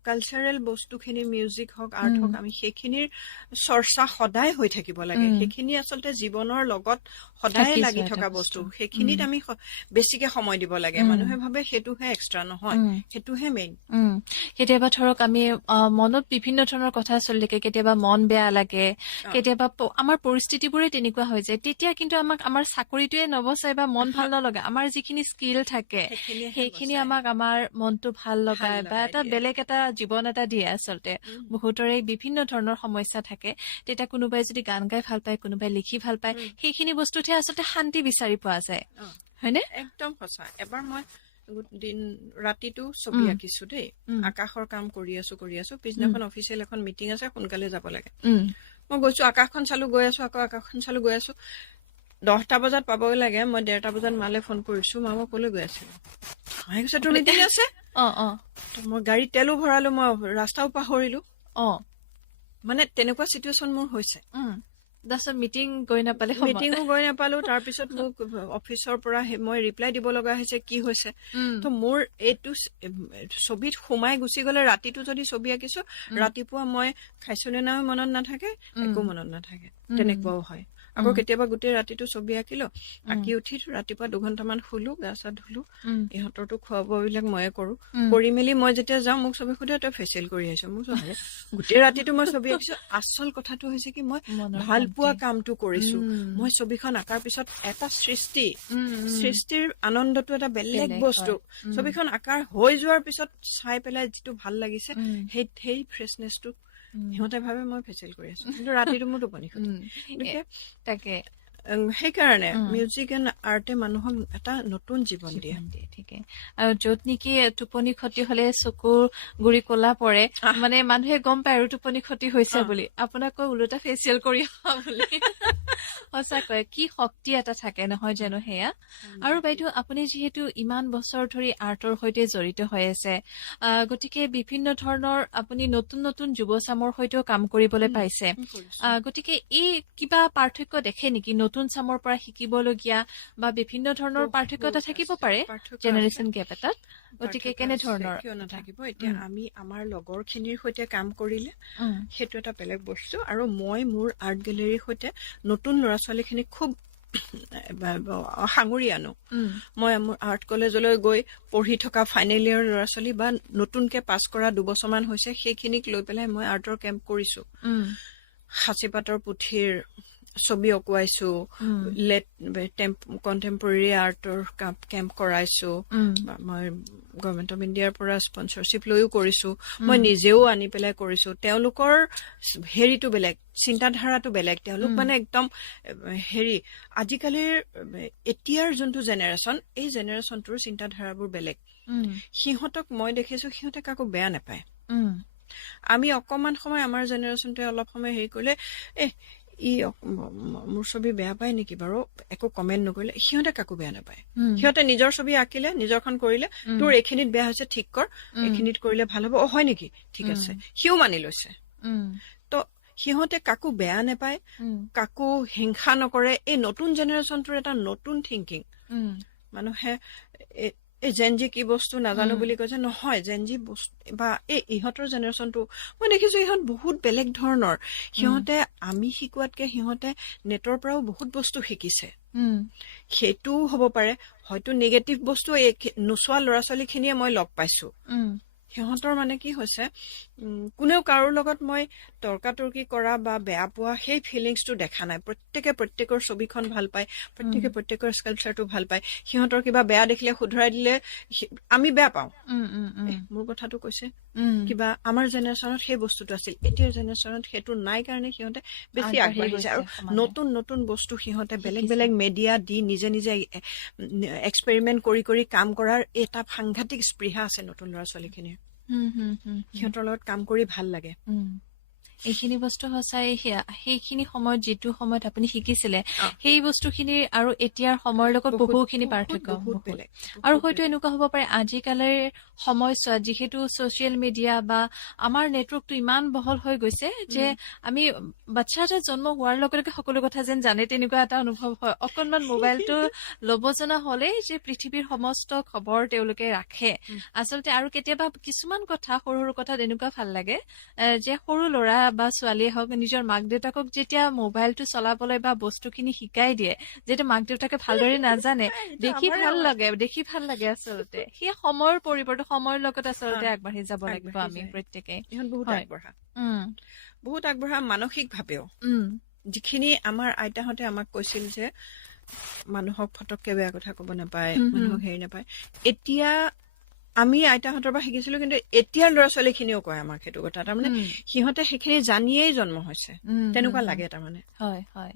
কালচাৰেল বস্তুখিনি, মিউজিক হওক, আৰ্ট হওক, আমি সেইখিনিৰ চৰ্চা সদায় হৈ থাকিব লাগে। সেইখিনি আচলতে জীৱনৰ লগত সদায় লাগি থকা বস্তু। সেইখিনিত আমি বেছিকে সময় দিব লাগে। মানুহে ভাবে সেইটোহে এক্সট্ৰা, নহয়, সেইটোহে মেইন। কেতিয়াবা ধৰক আমি মনত বিভিন্ন ধৰণৰ কথা চলি থাকে, কেতিয়াবা মন বেয়া লাগে, কেতিয়াবা আমাৰ পৰিস্থিতিবোৰে তেনেকুৱা হৈ যায়। তেতিয়া কিন্তু আমাক আমাৰ চাকৰিটোৱে নবচাই বা মন ভাল নলগা, আমাৰ যিখিনি স্কিল থাকে সেইখিনি আমাক আমাৰ মনটো ভাল লগায় বা এটা বেলেগ এটা জীৱন এটা দিয়ে আচলতে। বহুতৰে বিভিন্ন ধৰণৰ সমস্যা থাকে, তেতিয়া কোনোবাই যদি গান গাই ভাল পায়, কোনোবাই লিখি ভাল পায়, সেইখিনি বস্তুতহে আচলতে শান্তি বিচাৰি পোৱা যায়, হয়নে? একদম সঁচা। এবাৰ মই ৰাতিটো ছবি আঁকিছো দেই, আকাশৰ কাম কৰি আছো, পিছদিনাখন অফিচিয়েল এখন মিটিং আছে, সোনকালে যাব লাগে। মই গৈছো, আকাশখন চালো, গৈ আছো, আকৌ আকাশখন চালো, গৈ আছো। 10টা বজাত পাবই লাগে, মই 1:30 বজাত মালে ফোন কৰিছো, মা মই কলৈ গৈ আছিলো? মায়ে কৈছে তোৰ মিটিং আছে। মই গাড়ীত তেলো ভৰালো, মই ৰাস্তাও পাহৰিলো। মানে তেনেকুৱা চিটুৱেশ্যন মোৰ হৈছে। মিটিং গৈ নাপালে, মিটিঙো গৈ নাপালো। তাৰপিছত মোক অফিচৰ পৰা মই ৰিপ্লাই দিব লগা হৈছে, কি হৈছে। তো মোৰ এইটো ছবিত সোমাই গুচি গলে, ৰাতিটো যদি ছবি আঁকিছো, ৰাতিপুৱা মই খাইছো নে নাই মনত নাথাকে, একো মনত নাথাকে, তেনেকুৱাও হয়। আকৌ কেতিয়াবা গোটেই ৰাতিটো ছবি আঁকিলো, আঁকি উঠি ৰাতিপুৱা 2 ঘন্টামান শুলো, গা চা ধুলো, ইহঁতৰতো খোৱা বোৱা বিলাক ময়ে কৰো। কৰি মেলি মই যেতিয়া যাওঁ, মোক ছবি সুধে তই ফেচিয়েল কৰি আহিছ। মোক গোটেই ৰাতিটো মই ছবি আঁকিছো। আচল কথাটো হৈছে কি, মই ভাল পোৱা কামটো কৰিছো। মই ছবিখন আঁকাৰ পিছত এটা সৃষ্টিৰ আনন্দটো এটা বেলেগ বস্তু। ছবিখন আঁকাৰ হৈ যোৱাৰ পিছত চাই পেলাই যিটো ভাল লাগিছে, সেই ফ্ৰেছনেছটো সিহঁতে ভাবে মই ফেচিয়েল কৰি আছো, কিন্তু ৰাতিটো মোৰ টোপনি ক্ষতি। গতিকে তাকে সেইকাৰণে মিউজিক এণ্ড আৰ্টে মানুহক এটা নতুন জীৱন দিয়ে। ঠিকে। আৰু য'ত নেকি টোপনি ক্ষতি হলে চকুৰ গুৰি কলা পৰে, মানে মানুহে গম পায় আৰু টোপনি ক্ষতি হৈছে বুলি, আপোনাক ওলোটা ফেচিয়েল কৰি অহা বুলি। সঁচাকৈ কি শক্তি এটা থাকে, নহয় জানো সেয়া? আৰু বাইদেউ, আপুনি যিহেতু ইমান বছৰ ধৰি আৰ্টৰ সৈতে জড়িত হৈ আছে, গতিকে বিভিন্ন ধৰণৰ আপুনি নতুন নতুন যুৱচামৰ সৈতেও কাম কৰিবলৈ পাইছে। গতিকে এই কিবা পাৰ্থক্য দেখে নেকি, নতুন চামৰ পৰা শিকিবলগীয়া বা বিভিন্ন ধৰণৰ পাৰ্থক্য এটা থাকিব পাৰে জেনেৰেশ্যন গেপ এটাত? গতিকে কেনেধৰণৰ? কিয় নাথাকিব? এতিয়া আমি আমাৰ লগৰ খিনিৰ সৈতে কাম কৰিলে সেইটো এটা বেলেগ বস্তু। আৰু মই মোৰ আৰ্ট গেলেৰীৰ সৈতে নতুন ল'ৰা ছোৱালী খিনিক খুব সাঙুৰি আনো। মই মোৰ আৰ্ট কলেজলৈ গৈ পঢ়ি থকা ফাইনেল ইয়াৰ ল'ৰা ছোৱালী বা নতুনকে পাছ কৰা 2 বছৰমান হৈছে, সেইখিনিক লৈ পেলাই মই আৰ্টৰ কেম্প কৰিছো। সাঁচিপাতৰ পুথিৰ ছবি অঁকুৱাইছো, কণ্টেম্পৰেৰী আৰ্টৰ কেম্প কৰাইছো। মই গভৰ্ণমেণ্ট অফ ইণ্ডিয়াৰ পৰা স্পনচৰশ্বিপ লৈও কৰিছো, মই নিজেও আনি পেলাই কৰিছো। তেওঁলোকৰ হেৰিটো বেলেগ, চিন্তাধাৰাটো বেলেগ। তেওঁলোক মানে একদম আজিকালিৰ এতিয়াৰ যোনটো জেনেৰেশ্যন, এই জেনেৰেশ্যনটোৰ চিন্তাধাৰাবোৰ বেলেগ। সিহঁতক মই দেখিছো, সিহঁতে কাকো বেয়া নাপায়। আমি অকমান সময়, আমাৰ জেনেৰেশ্যনটোৱে অলপ সময় হেৰি কৰিলে, মোৰ ছবি বেয়া পায় নেকি বাৰু, একো কমেণ্ট নকৰিলে, সিহঁতে কাকো বেয়া নাপায়। উম, সিহঁতে নিজৰ ছবি আঁকিলে, নিজৰখন কৰিলে, উম, তোৰ এইখিনিত বেয়া হৈছে ঠিক কৰ, এইখিনিত কৰিলে ভাল হ'ব, হয় নেকি, ঠিক আছে, সিও মানি লৈছে। উম, তো সিহঁতে কাকো বেয়া নাপায়, উম, কাকো হিংসা নকৰে। এই নতুন জেনেৰেশ্যনটোৰ এটা নতুন থিংকিং। উম, মানুহে এই জেনজি কি বস্তু নাজানো বুলি কৈছে, নহয় জেনজি বস্তু বা ইহঁতৰ জেনেৰেশ্যনটো মই দেখিছো ইহঁত বহুত বেলেগ ধৰণৰ। সিহঁতে আমি শিকোৱাতকে সিহঁতে নেটৰ পৰাও বহুত বস্তু শিকিছে। উম, সেইটোও হ'ব পাৰে, হয়তো নিগেটিভ বস্তু নোচোৱা ল'ৰা ছোৱালীখিনিয়ে মই লগ পাইছো। উম, সিহঁতৰ মানে কি হৈছে, কোনেও কাৰো লগত মই তৰ্কাতৰ্কি কৰা বা বেয়া পোৱা সেই ফিলিংছটো দেখা নাই। প্ৰত্যেকে প্ৰত্যেকৰ ছবিখন ভাল পায়, প্ৰত্যেকে প্ৰত্যেকৰ স্কাল্পচাৰটো ভাল পায়। সিহঁতৰ কিবা বেয়া দেখিলে শুধৰাই দিলে আমি বেয়া পাওঁ। মোৰ কথাটো কৈছে, কিবা আমাৰ জেনেৰেশ্যনত সেই বস্তুটো আছিল, এতিয়াৰ জেনেৰেশ্যনত সেইটো নাই কাৰণে সিহঁতে বেছি আগবাঢ়িছে। আৰু নতুন নতুন বস্তু সিহঁতে বেলেগ বেলেগ মেডিয়া দি নিজে নিজে এক্সপেৰিমেণ্ট কৰি কৰি কাম কৰাৰ এটা সাংঘাতিক স্পৃহা আছে নতুন ল'ৰা ছোৱালীখিনিৰ। সিহঁতৰ লগত কাম কৰি ভাল লাগে। এইখিনি বস্তু সঁচাই সেইখিনি সময়ত যিটো সময়ত আপুনি শিকিছিলে অ। সেই বস্তুখিনিৰ আৰু এতিয়াৰ সময়ৰ লগত বহুখিনি পাৰ্থক্য বহুত বেলেগ। আৰু হয়তো এনেকুৱা হ'ব পাৰে আজিকালিৰ সময়ছোৱাত যিহেতু ছচিয়েল মিডিয়া বা আমাৰ নেটৱৰ্কটো ইমান বহল হৈ গৈছে যে আমি বাচ্ছা এটা জন্ম হোৱাৰ লগে লগে সকলো কথা যেন জানে তেনেকুৱা এটা অনুভৱ হয়। অকনমান মোবাইলটো ল'ব জনা হলেই যে পৃথিৱীৰ সমস্ত খবৰ তেওঁলোকে ৰাখে আচলতে। আৰু কেতিয়াবা কিছুমান কথা সৰু সৰু কথাত এনেকুৱা ভাল লাগে যে সৰু ল'ৰা বা ছোৱালীয়ে হওক নিজৰ মাক দেউতাকক যেতিয়া মোবাইলটো চলাবলৈ বা বস্তুখিনি শিকাই দিয়ে, যেতিয়া মাক দেউতাকে ভালদৰে নাজানে, দেখি ভাল লাগে আচলতে। সেই সময়ৰ পৰিৱৰ্তন, সময়ৰ লগত আচলতে আগবাঢ়ি যাব লাগিব আমি প্ৰত্যেকে। ইহঁত বহুত আগবঢ়া, বহুত আগবঢ়া মানসিকভাৱেও। যিখিনি আমাৰ আইতাহঁতে আমাক কৈছিল যে মানুহক ফটককে বেয়া কথা কব নাপায়, মানুহক হেৰি নাপায়, এতিয়া আমি আইতাহঁতৰ পৰা শিকিছিলো, কিন্তু এতিয়াৰ ল'ৰা ছোৱালী খিনিও কয় আমাক সেইটো কথা। তাৰমানে সিহঁতে সেইখিনি জানিয়েই জন্ম হৈছে, তেনেকুৱা লাগে তাৰমানে। হয় হয়।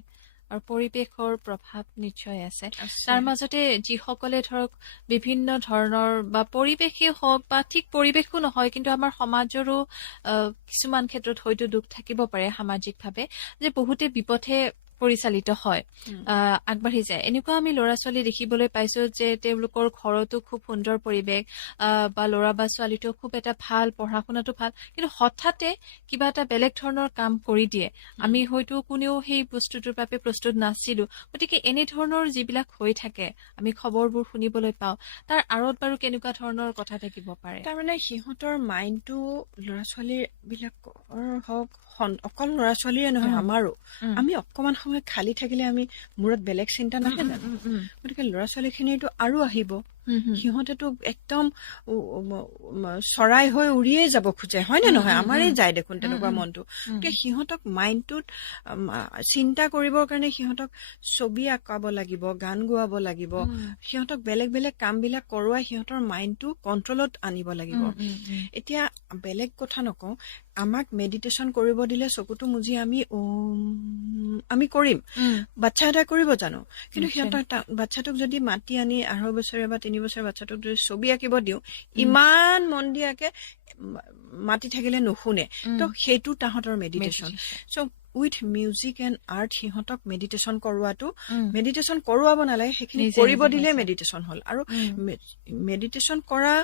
আৰু পৰিৱেশৰ প্ৰভাৱ নিশ্চয় আছে। তাৰ মাজতে যিসকলে ধৰক বিভিন্ন ধৰণৰ বা পৰিৱেশেই হওক বা ঠিক পৰিৱেশো নহয়, কিন্তু আমাৰ সমাজৰো কিছুমান ক্ষেত্ৰত হয়তো দুখ থাকিব পাৰে সামাজিকভাৱে, যে বহুতে বিপথে পৰিচালিত হয়, আগবাঢ়ি যায়। এনেকুৱা আমি ল'ৰা ছোৱালী দেখিবলৈ পাইছো যে তেওঁলোকৰ ঘৰতো খুব সুন্দৰ পৰিৱেশ, বা ল'ৰা বা ছোৱালীটো খুব এটা ভাল, পঢ়া শুনাটো ভাল, কিন্তু হঠাতে কিবা এটা বেলেগ ধৰণৰ কাম কৰি দিয়ে। আমি হয়তো কোনেও সেই বস্তুটোৰ বাবে প্ৰস্তুত নাছিলো। গতিকে এনেধৰণৰ যিবিলাক হৈ থাকে, আমি খবৰবোৰ শুনিবলৈ পাওঁ, তাৰ আঁৰত বাৰু কেনেকুৱা ধৰণৰ কথা থাকিব পাৰে? তাৰমানে সিহঁতৰ মাইণ্ডটো ল'ৰা ছোৱালী বিলাকৰ হওক, অকল ল'ৰা ছোৱালীৰে নহয় আমাৰো, আমি অকমান সময় খালী থাকিলে আমি মূৰত বেলেগ চিন্তা নাহে জানো? গতিকে ল'ৰা ছোৱালী খিনিৰতো আৰু আহিব। সিহঁতেতো একদম চৰাই হৈ উৰিয়ে যাব খোজে, হয় নে নহয়? আমাৰেই যায় দেখোন তেনেকুৱা মনটো। গতিকে সিহঁতক মাইণ্ডটোত চিন্তা কৰিবৰ কাৰণে সিহঁতক ছবি আঁকাব লাগিব, গান গোৱাব লাগিব, সিহঁতক বেলেগ বেলেগ কাম বিলাক কৰোৱাই সিহঁতৰ মাইণ্ডটো কন্ট্ৰলত আনিব লাগিব। এতিয়া বেলেগ কথা নকওঁ, আমাক মেডিটেশ্যন কৰিব দিলে চকুটো মুজি আমি কৰিম, বাচ্ছা এটাই কৰিব জানো? কিন্তু সিহঁতৰ বাচ্ছাটোক যদি মাতি আনি 2.5 বছৰীয়া বা 3 বছৰীয়া বাচ্ছাটোক যদি ছবি আঁকিব দিওঁ, ইমান মন দিয়াকে মাতি থাকিলে নুশুনে। তো সেইটো তাহাঁতৰ meditation. So' with music and art সিহঁতক মেডিটেশ্যন কৰোৱাটো, মেডিটেশ্যন কৰোৱাব নালাগে, সেইখিনি কৰিব দিলে মেডিটেশ্যন হ'ল। আৰু মেডিটেশ্যন কৰা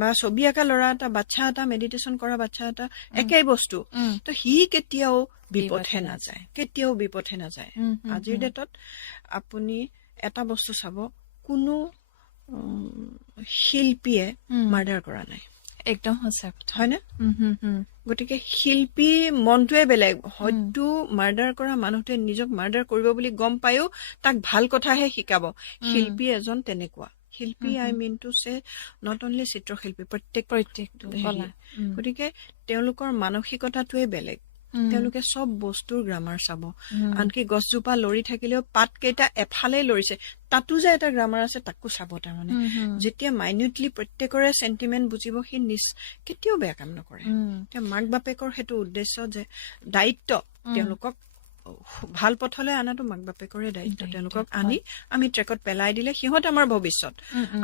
বা ছবি আঁকা ল'ৰা এটা, বাচ্ছা এটা, মেডিটেশ্যন কৰা বাচ্ছা এটা একেই বস্তু। তো সি কেতিয়াও বিপথে নাযায়, কেতিয়াও বিপথে নাযায়। আজিৰ ডেটত আপুনি এটা বস্তু চাব, কোনো শিল্পীয়ে মাৰ্ডাৰ কৰা নাই। একদম সঁচা কথা, হয় নে? গতিকে শিল্পী মনটোৱে বেলেগ। হয়তো মাৰ্ডাৰ কৰা মানুহটোৱে নিজক মাৰ্ডাৰ কৰিব বুলি গম পায়ো তাক ভাল কথাহে শিকাব। শিল্পী এজন তেনেকুৱা শিল্পী, আই মিন টু চে নট অনলি চিত্ৰশিল্পী, প্ৰত্যেকটো হেৰি। গতিকে তেওঁলোকৰ মানসিকতাটোৱে বেলেগ। তেওঁলোকে চব বস্তুৰ গ্ৰামাৰ চাব। আনকি গছজোপা লৰি থাকিলেও পাত কেইটা এফালে লৰিছে, তাতো যে এটা গ্ৰামাৰ আছে তাকো চাব। তাৰমানে যেতিয়া মাইনিউটলি প্ৰত্যেকৰে চেণ্টিমেণ্ট বুজিব, সি কেতিয়াও বেয়া কাম নকৰে। এতিয়া মাক বাপেকৰ সেইটো উদ্দেশ্য যে দায়িত্ব, তেওঁলোকক ভাল পথলৈ অনাটো মাক বাপেকৰে দায়িত্ব। তেওঁলোকক আনি আমি ট্ৰেকত পেলাই দিলে সিহঁত আমাৰ ভৱিষ্যত।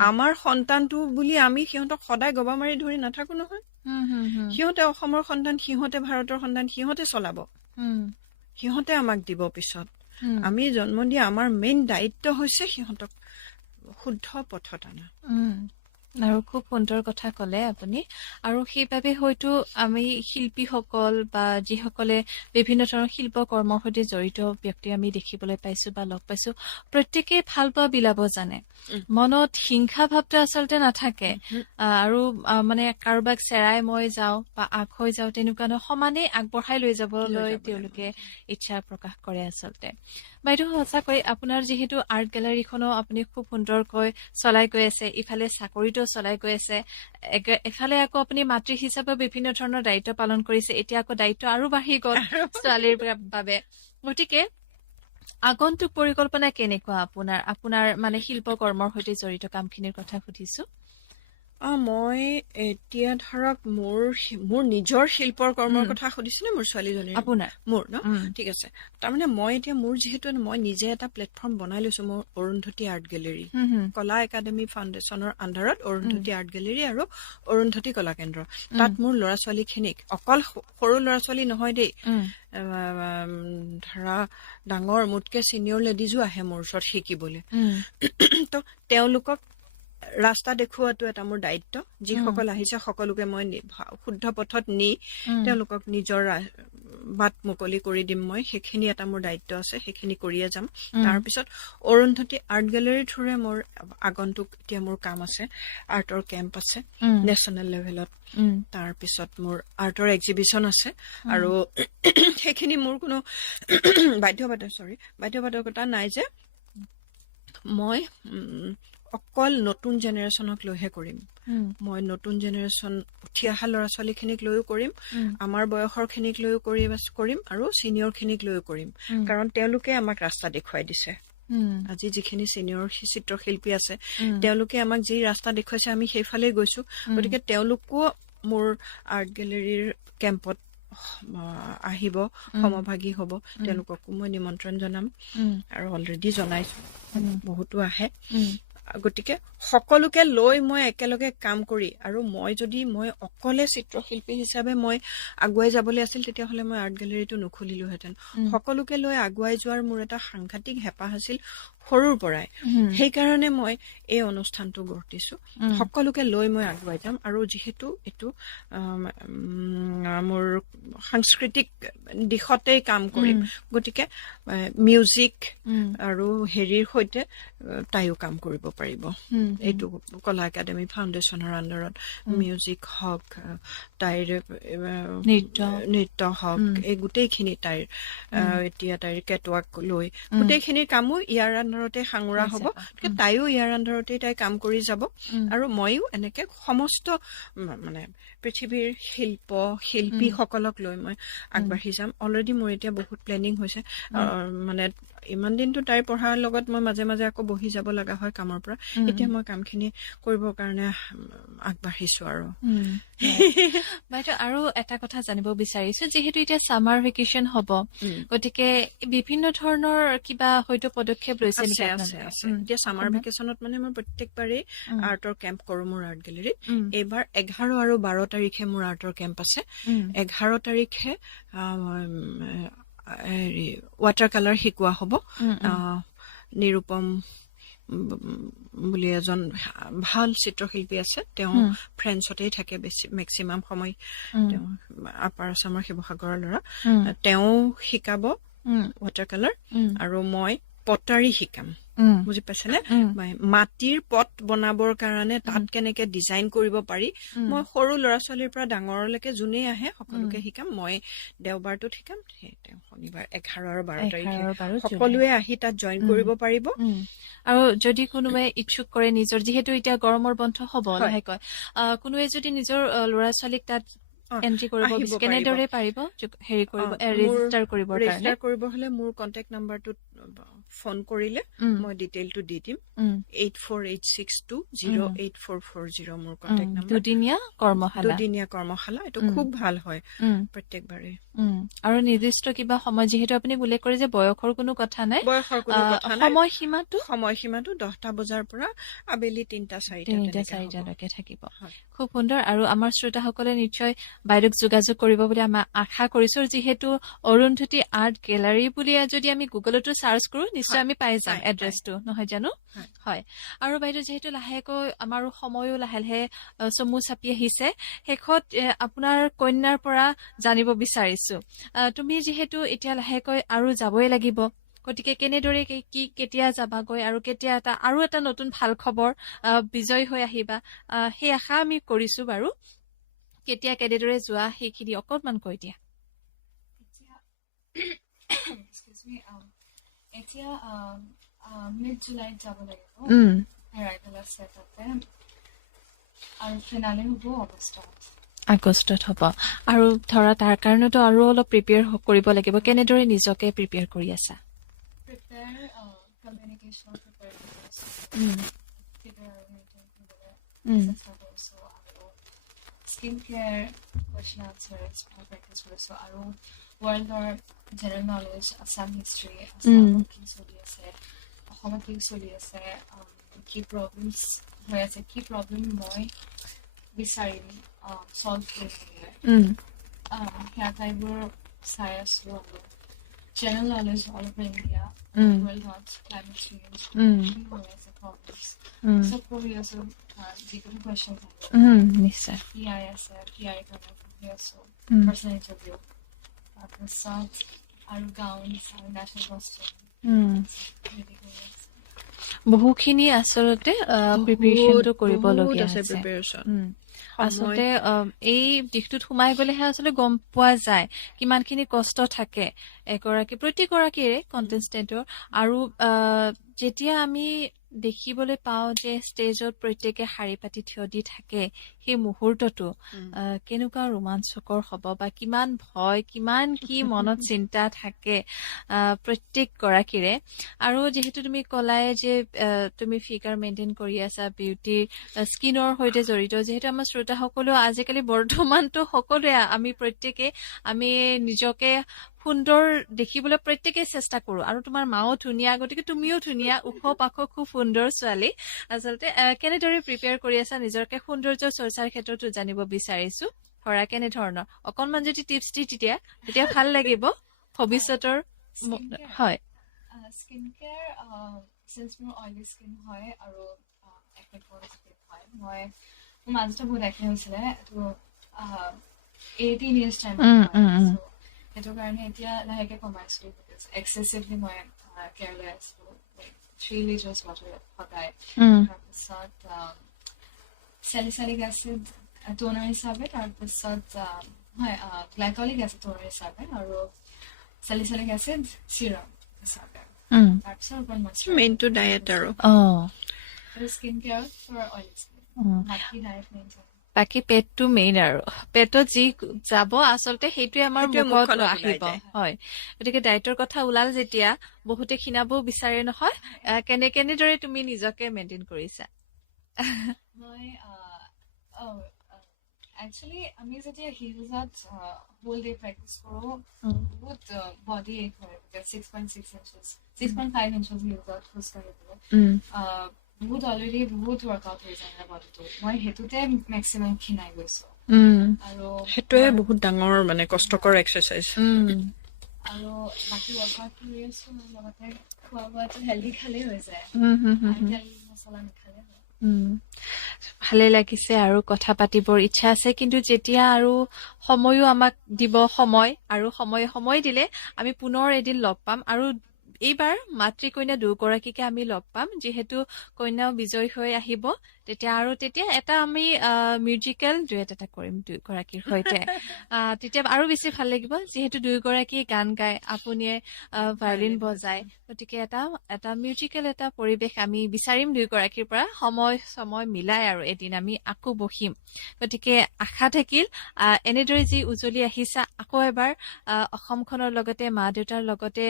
আমাৰ সন্তানটো বুলি আমি সিহঁতক সদায় গবা মাৰি ধৰি নাথাকো নহয়। সিহঁতে অসমৰ সন্তান, সিহঁতে ভাৰতৰ সন্তান, সিহঁতে চলাব। সিহঁতে আমাক দিব পিছত। উম, আমি জন্ম দিয়া আমাৰ মেইন দায়িত্ব হৈছে সিহঁতক শুদ্ধ পথত আনা। উম। আৰু খুব সুন্দৰ কথা ক'লে আপুনি। আৰু সেইবাবে হয়তো আমি শিল্পীসকল বা যিসকলে বিভিন্ন ধৰণৰ শিল্প কৰ্মৰ সৈতে জড়িত ব্যক্তি আমি দেখিবলৈ পাইছো বা লগ পাইছো, প্ৰত্যেকে ভাল পোৱা বিলাব জানে। উম। মনত হিংসা ভাৱটো আচলতে নাথাকে। উম, আৰু মানে কাৰোবাক চেৰাই মই যাওঁ বা আগ হৈ যাওঁ তেনেকুৱা নহয়, সমানেই আগবঢ়াই লৈ যাবলৈ যাব তেওঁলোকে লাগিব। ইচ্ছা প্ৰকাশ কৰে আচলতে। বাইদেউ, সঁচাকৈ আপোনাৰ যিহেতু আৰ্ট গেলাৰীখনো আপুনি খুব সুন্দৰকৈ চলাই গৈ আছে, ইফালে চাকৰিটো চলাই গৈ আছে, এফালে আকৌ আপুনি মাতৃ হিচাপে বিভিন্ন ধৰণৰ দায়িত্ব পালন কৰিছে, এতিয়া আকৌ দায়িত্ব আৰু বাঢ়ি গ'ল ছোৱালীৰ বাবে। গতিকে আগন্তুক পৰিকল্পনা কেনেকুৱা আপোনাৰ মানে শিল্প কৰ্মৰ সৈতে জড়িত কামখিনিৰ কথা সুধিছো। মই এতিয়া ধৰক মোৰ নিজৰ শিল্পৰ কৰ্মৰ উম, কথা সুধিছেনে মোৰ ছোৱালীজনীৰ? আপোনাৰ মোৰ ন? উম, ঠিক আছে। তাৰমানে মই এতিয়া মোৰ যিহেতু মই নিজে এটা প্লেটফৰ্ম বনাই লৈছো, মোৰ অৰুন্ধতী আৰ্ট গেলেৰী, হুম, হুম, কলা একাডেমী ফাউণ্ডেশ্যনৰ আণ্ডাৰত উম, অৰুন্ধতী আৰ্ট গেলেৰী আৰু অৰুন্ধতী কলা কেন্দ্ৰ। উম, তাত মোৰ ল'ৰা ছোৱালীখিনিক, অকল সৰু ল'ৰা ছোৱালী নহয় দেই, উম, ধৰা ডাঙৰ মোতকে ছিনিয়ৰ লেডিজো আহে মোৰ ওচৰত শিকিবলৈ। উম, তো তেওঁলোকক ৰাস্তা দেখুওৱাটো এটা মোৰ দায়িত্ব। উম, যিসকল আহিছে সকলোকে মই শুদ্ধ পথত নি উম, তেওঁলোকক নিজৰ বাট মুকলি কৰি দিম। মই সেইখিনি এটা মোৰ দায়িত্ব আছে, সেইখিনি কৰিয়ে যাম। উম, তাৰপিছত অৰুন্ধতী আৰ্ট গেলেৰীৰ থ্ৰুৰে মোৰ আগন্তুক এতিয়া মোৰ কাম আছে, আৰ্টৰ কেম্প আছে উম, নেশ্যনেল লেভেলত। উম, তাৰপিছত মোৰ আৰ্টৰ এক্সিবিশ্যন আছে। উম, আৰু সেইখিনি মোৰ কোনো বাধ্যবাধকতা নাই যে মই অকল নতুন জেনেৰেশ্যনক লৈহে কৰিম। উম, মই নতুন জেনেৰেশ্যন উঠি অহা ল'ৰা ছোৱালীখিনিক লৈও কৰিম, উম, আমাৰ বয়সৰ খিনিক লৈও কৰিম আৰু ছিনিয়ৰ খিনিক লৈও কৰিম। উম, কাৰণ তেওঁলোকে আমাক ৰাস্তা দেখুৱাই দিছে। উম, আজি যিখিনি ছিনিয়ৰ চিত্ৰশিল্পী আছে, উম, তেওঁলোকে আমাক যি ৰাস্তা দেখুৱাইছে আমি সেইফালেই গৈছো। উম, গতিকে তেওঁলোকো মোৰ আৰ্ট গেলেৰীৰ কেম্পত আহিব, উম, সমভাগী হ'ব। উম, তেওঁলোককো মই নিমন্ত্ৰণ জনাম উম, আৰু অলৰেডি জনাইছো, উম, বহুতো আহে। উম, গতিকে সকলোকে লৈ মই একেলগে কাম কৰি, আৰু মই অকলে চিত্ৰশিল্পী হিচাপে মই আগুৱাই যাবলৈ আছিল, তেতিয়াহ'লে মই আৰ্ট গেলেৰীটো নুখুলিলোহেঁতেন। উম, সকলোকে লৈ আগুৱাই যোৱাৰ মোৰ এটা সাংঘাতিক হেঁপাহ আছিল সৰুৰ পৰাই। উম, সেইকাৰণে মই এই অনুষ্ঠানটো গঢ়িছো। উম, সকলোকে লৈ মই আগুৱাই যাম। আৰু যিহেতু এইটো মোৰ সাংস্কৃতিক দিশতেই কাম কৰিম, উম, গতিকে মিউজিক উম, আৰু হেৰিৰ সৈতে তাইও কাম কৰিব পাৰিব। উম, এইটো কলা একাডেমী ফাউণ্ডেশ্যনৰ আণ্ডাৰত উম, মিউজিক হওক, তাইৰ নৃত্য, নৃত্য হওক, উম, এই গোটেইখিনি তাইৰ উম, এতিয়া তাইৰ কেটৱাক লৈ উম, গোটেইখিনিৰ কামো ইয়াৰ আণ্ডাৰতে সাঙুৰা হৈ হ'ব। যাব। গতিকে তাইও ইয়াৰ আণ্ডাৰতেই তাই কাম কৰি যাব। উম, আৰু ময়ো এনেকে সমস্ত মানে পৃথিৱীৰ শিল্পীসকলক লৈ মই উম, আগবাঢ়ি যাম। অলৰেডি মোৰ এতিয়া বহুত প্লেনিং হৈছে। উম, মানে ইমান দিনটো তাইৰ পঢ়াৰ লগত মই মাজে মাজে আকৌ বহি যাব লগা হয় কামৰ পৰা। উম, এতিয়া মই কামখিনি কৰিবৰ কাৰণে আগবাঢ়িছো আৰু। উম, হয়। বাইদেউ, আৰু এটা কথা জানিব বিচাৰিছো, যিহেতু এতিয়া সামাৰ ভেকেশ্যন হ'ব, উম, গতিকে বিভিন্ন ধৰণৰ কিবা হয়তো পদক্ষেপ লৈছে নেকি আছে আপোনালোকে? এতিয়া চামাৰ অকণমান। ভেকেশ্যনত মানে মই প্ৰত্যেকবাৰেই উম, আৰ্টৰ কেম্প কৰো মোৰ আৰ্ট গেলেৰীত। উম, এইবাৰ 11 আৰু 12 তাৰিখে মোৰ আৰ্টৰ কেম্প আছে। উম, 11 তাৰিখে হেৰি ৱাটাৰ কালাৰ শিকোৱা হ'ব। উম, উম, নিৰুপম বুলি এজন ভাল চিত্ৰশিল্পী আছে। তেওঁ উম, ফ্ৰেন্সতেই থাকে মেক্সিমাম সময়। উম, তেওঁ আপাৰ আছামৰ শিৱসাগৰৰ ল'ৰা। উম, তেওঁ শিকাব উম, ৱাটাৰ কালাৰ, উম, আৰু মই পটাৰী শিকাম। উম, বুজি পাইছেনে? উম, মাটিৰ পট বনাবৰ কাৰণে উম, তাত কেনেকে ডিজাইন কৰিব পাৰি, উম, মই সৰু ল'ৰা ছোৱালীৰ পৰা ডাঙৰলৈকে যোনেই আহে উম, সকলোকে শিকাম। মই দেওবাৰটোত শিকাম, তেওঁ শনিবাৰ 11 আৰু 12 তাৰিখে 11 আৰু 12 জুলাই। সকলোৱে আহি তাত জইন উম, কৰিব পাৰিব। উম। আৰু যদি কোনোবাই ইচ্ছুক কৰে নিজৰ, যিহেতু এতিয়া গৰমৰ বন্ধ হ'ব হয়, লাহেকৈ, কোনোৱে যদি নিজৰ ল'ৰা ছোৱালীক তাত অ, এন্ট্ৰি কৰিব আহিব বিচাৰে, পাৰিব। কেনেদৰে পাৰিব হেৰি কৰিব, মোৰ ৰেজিষ্টাৰ কৰিবৰ কাৰণে? ৰেজিষ্টাৰ কৰিব হলে মোৰ কন্টেক্ট নাম্বাৰটোত ফোন কৰিলে উম, মই ডিটেইলটো দি দিম। উম, 8486208440 মোৰ উম, কন্টেক্ট নাম্বাৰ। দুদিনীয়া কৰ্মশালা। দুদিনীয়া কৰ্মশালা, এইটো উম, খুব ভাল হয় উম, প্ৰত্যেকবাৰে। আৰু নিৰ্দিষ্ট কিবা সময়, যিহেতু আপুনি উল্লেখ কৰে যে বয়সৰ কোনো কথা নাই, বয়সৰ কোনো কথা নাই। সময়সীমাটো সময়সীমাটো 10টা বজাৰ পৰা আবেলি 3টা 4টা 3টা তেনেকে হ'ব। 4টালৈকে থাকিব। হয়। খুব সুন্দৰ। আৰু আমাৰ শ্ৰোতাসকলে নিশ্চয় বাইদেউক যোগাযোগ কৰিব বুলি আমি আশা কৰিছো। যিহেতু অৰুন্ধতী আৰ্ট গেলাৰী বুলি যদি আমি গুগলতো চাৰ্চ কৰো নিশ্চয় আমি পাই যাম এড্ৰেছটো, নহয় জানো? হয়। আৰু বাইদেউ যিহেতু লাহেকৈ আমাৰো সময়ো লাহে লাহে চমু চাপি আহিছে, শেষত আপোনাৰ কন্যাৰ পৰা জানিব বিচাৰিছো, তুমি যিহেতু এতিয়া লাহেকৈ আৰু যাবই লাগিব, গতিকে কেনেদৰে কি কেতিয়া যাবাগৈ আৰু কেতিয়া আৰু এটা নতুন ভাল খবৰ বিজয় হৈ আহিবা, সেই আশা আমি কৰিছো বাৰু। কেতিয়া কেনেদৰে যোৱা সেইখিনি অকণমান কৈ দিয়া। এতিয়া মিড জুলাইত যাব লাগিব, এৰাইভেল আছে তাতে, আৰু ফিনালে হ'ব আগষ্টত হ'ব। আৰু ধৰা তাৰ কাৰণেতো আৰু অলপ প্ৰিপেয়াৰ কৰিব লাগিব। কেনেদৰে নিজকে প্ৰিপেয়াৰ কৰি আছা? Communication prepare skin care question answers practice কৰিছোঁ, আৰু ৱৰ্ল্ডৰ জেনেৰেল নলেজ, আছাম হিষ্ট্ৰী, আছামত কি চলি আছে, অসমত কি চলি আছে, কি প্ৰব্লেমছ হৈ আছে, কি প্ৰব্লেম মই বিচাৰিম চল্ভ কৰিবলৈ, সেয়া ঠাইবোৰ চাই আছোঁ। আৰু general knowledge all of India, ৱৰ্ল্ডত ক্লাইমেট চেঞ্জ, কি হৈ আছে প্ৰব্লেমছ, চব পঢ়ি আছোঁ। যিকোনো কুৱেশ্যন নিশ্চয় PI আছে, PI কাৰণে পঢ়ি আছোঁ, পাৰ্চনেল ইণ্টাৰভিউ, তাৰপিছত আৰু গাউনছ আৰু নেশ্যনেল কষ্টিউম ৰেডি কৰি আছে। বহুখিনি আচলতে প্ৰিপেৰেশ্যনটো কৰিবলগীয়া আছে আছে। প্ৰিপেৰেশ্যন। আচলতে এই দিশটোত সোমাই গলেহে আচলতে গম পোৱা যায় কিমানখিনি কষ্ট থাকে প্ৰতিগৰাকীৰে কণ্টেষ্টেণ্টৰ। আৰু যেতিয়া আমি দেখিবলৈ পাওঁ যে ষ্টেজত প্ৰত্যেকে শাৰী পাতি থিয় দি থাকে, সেই মুহূৰ্তটো কেনেকুৱা ৰোমাঞ্চকৰ হ'ব, বা কিমান ভয়, কিমান কি মনত চিন্তা থাকে প্ৰত্যেক গৰাকীৰে। আৰু যিহেতু তুমি ক'লাই যে তুমি ফিগাৰ মেইনটেইন কৰি আছা, বিউটি স্কিনৰ সৈতে জড়িত, যিহেতু আমাৰ শ্ৰোতাসকলেও আজিকালি বৰ্তমানতো সকলোৱে আমি প্ৰত্যেকে আমি নিজকে সুন্দৰ দেখিবলৈ প্ৰত্যেকেই চেষ্টা কৰো। আৰু তোমাৰ মাও ধুনীয়া, গতিকে তুমিও ধুনীয়া, ওখ পাখ, খুব সুন্দৰ ছোৱালী। আচলতে কেনেদৰে প্ৰিপেয়াৰ কৰি আছা নিজকে সৌন্দৰ্য চৰ্চাৰ ক্ষেত্ৰতো জানিব বিচাৰিছো। ধৰা কেনেধৰণৰ অকনমান যদি টিপছ দি তেতিয়া ভাল লাগিব ভৱিষ্যতৰ। হয়, স্কিন কেয়াৰ, চিন্স মোৰ অইলি স্কিন হয় আৰু একনে প্ৰ'ন স্কিন হয়, মোৰ মাজতে বহুত একনে হৈছিলে, এইটো 18 years টাইম হয়। সেইটো কাৰণে এতিয়া লাহেকে কমাইছোঁ, এক্সেচিভলি মই কেয়াৰ লৈ আছোঁ, 3 liters water সদায়। তাৰপিছত চেলিচাইলিক এচিড টোনাৰ হিচাপে, তাৰপিছত গ্লাইকলিক এচিড টোনাৰ হিচাপে, আৰু চেলিচাইলিক এচিড চিৰাম হিচাপে, তাৰপিছত মেইনটো ডায়েট আৰু skin care for oily skin, বাকী ডায়েট মেইনটেইন। বাকী পেটটো মেইন, আৰু পেটত যি যাব আচলতে সেইটোৱে আমাৰ মুখত আহিব। হয়, গতিকে ডায়েটৰ কথা ওলাল যেতিয়া বহুতে খীনাবও বিচাৰে নহয়, কেনেদৰে তুমি নিজকে মেইনটেইন কৰিছা? মই একচুৱেলি আমি যেতিয়া হিলছত হোল ডে প্ৰেক্টিচ কৰোঁ, বহুত বডি এক হয়, 6.5 inches হিলছত খোজকাঢ়িবলৈ বহুত অলৰেডি বহুত ৱৰ্কআউট হৈ যায় বডিটো। মই সেইটোতে মেক্সিমাম ক্ষীণাই গৈছোঁ, আৰু সেইটোৱে বহুত ডাঙৰ মানে কষ্টকৰ এক্সাৰচাইজ। আৰু বাকী ৱৰ্কআউট কৰি আছোঁ, লগতে খোৱা বোৱাটো হেল্ডি খালেই হৈ যায়, তেল মছলা নাখালে হয়। ভালে লাগিছে আৰু কথা পাতিবৰ ইচ্ছা আছে, কিন্তু যেতিয়া আৰু সময়ো আমাক দিব, সময় দিলে আমি পুনৰ এদিন লগ পাম। আৰু এইবাৰ মাতৃ কন্যা দুগৰাকীকে আমি লগ পাম, যিহেতু কন্যাও বিজয় হৈ আহিব। তেতিয়া এটা আমি মিউজিকেল ডুৱেট এটা কৰিম দুয়োগৰাকীৰ সৈতে। তেতিয়া আৰু বেছি ভাল লাগিব, যিহেতু দুয়োগৰাকী গান গায়, আপুনিয়ে ভায়লিন বজায়, গতিকে এটা মিউজিকেল এটা পৰিৱেশ আমি বিচাৰিম দুয়োগৰাকীৰ পৰা, সময় মিলাই আৰু এদিন আমি আকৌ বহিম। গতিকে আশা থাকিল এনেদৰে যি উজলি আহিছা, আকৌ এবাৰ অসমখনৰ লগতে মা দেউতাৰ লগতে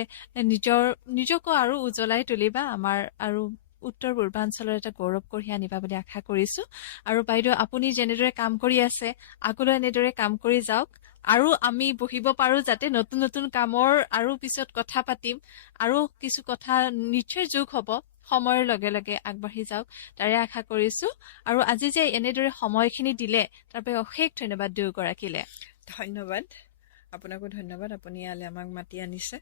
নিজকো আৰু উজ্বলাই তুলিবা, আমাৰ আৰু উত্তৰ পূৰ্বাঞ্চলৰ এটা গৌৰৱ কঢ়িয়াই আনিবা বুলি আশা কৰিছো। আৰু বাইদেউ, আপুনি যেনেদৰে কাম কৰি আছে, আগলৈ এনেদৰে কাম কৰি যাওক, আৰু আমি বহিব পাৰো যাতে নতুন নতুন কামৰ আৰু পিছত কথা পাতিম, আৰু কিছু কথা নিশ্চয় যোগ হব সময়ৰ লগে লগে আগবাঢ়ি যাওক তাৰে আশা কৰিছো আৰু আজি যে এনেদৰে সময়খিনি দিলে তাৰ বাবে অশেষ ধন্যবাদ দুয়োগৰাকীলে ধন্যবাদ আপোনাকো ধন্যবাদ আপুনি ইয়ালৈ আমাক মাতি আনিছে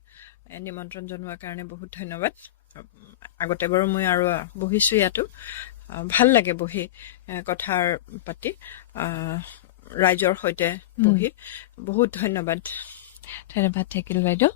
নিমন্ত্ৰণ জনোৱাৰ কাৰণে বহুত ধন্যবাদ আগতে বাৰু মই আৰু বহিছো ইয়াতো ভাল লাগে বহি কথাৰ পাতি ৰাইজৰ সৈতে বহি বহুত ধন্যবাদ থাকিল বাইদেউ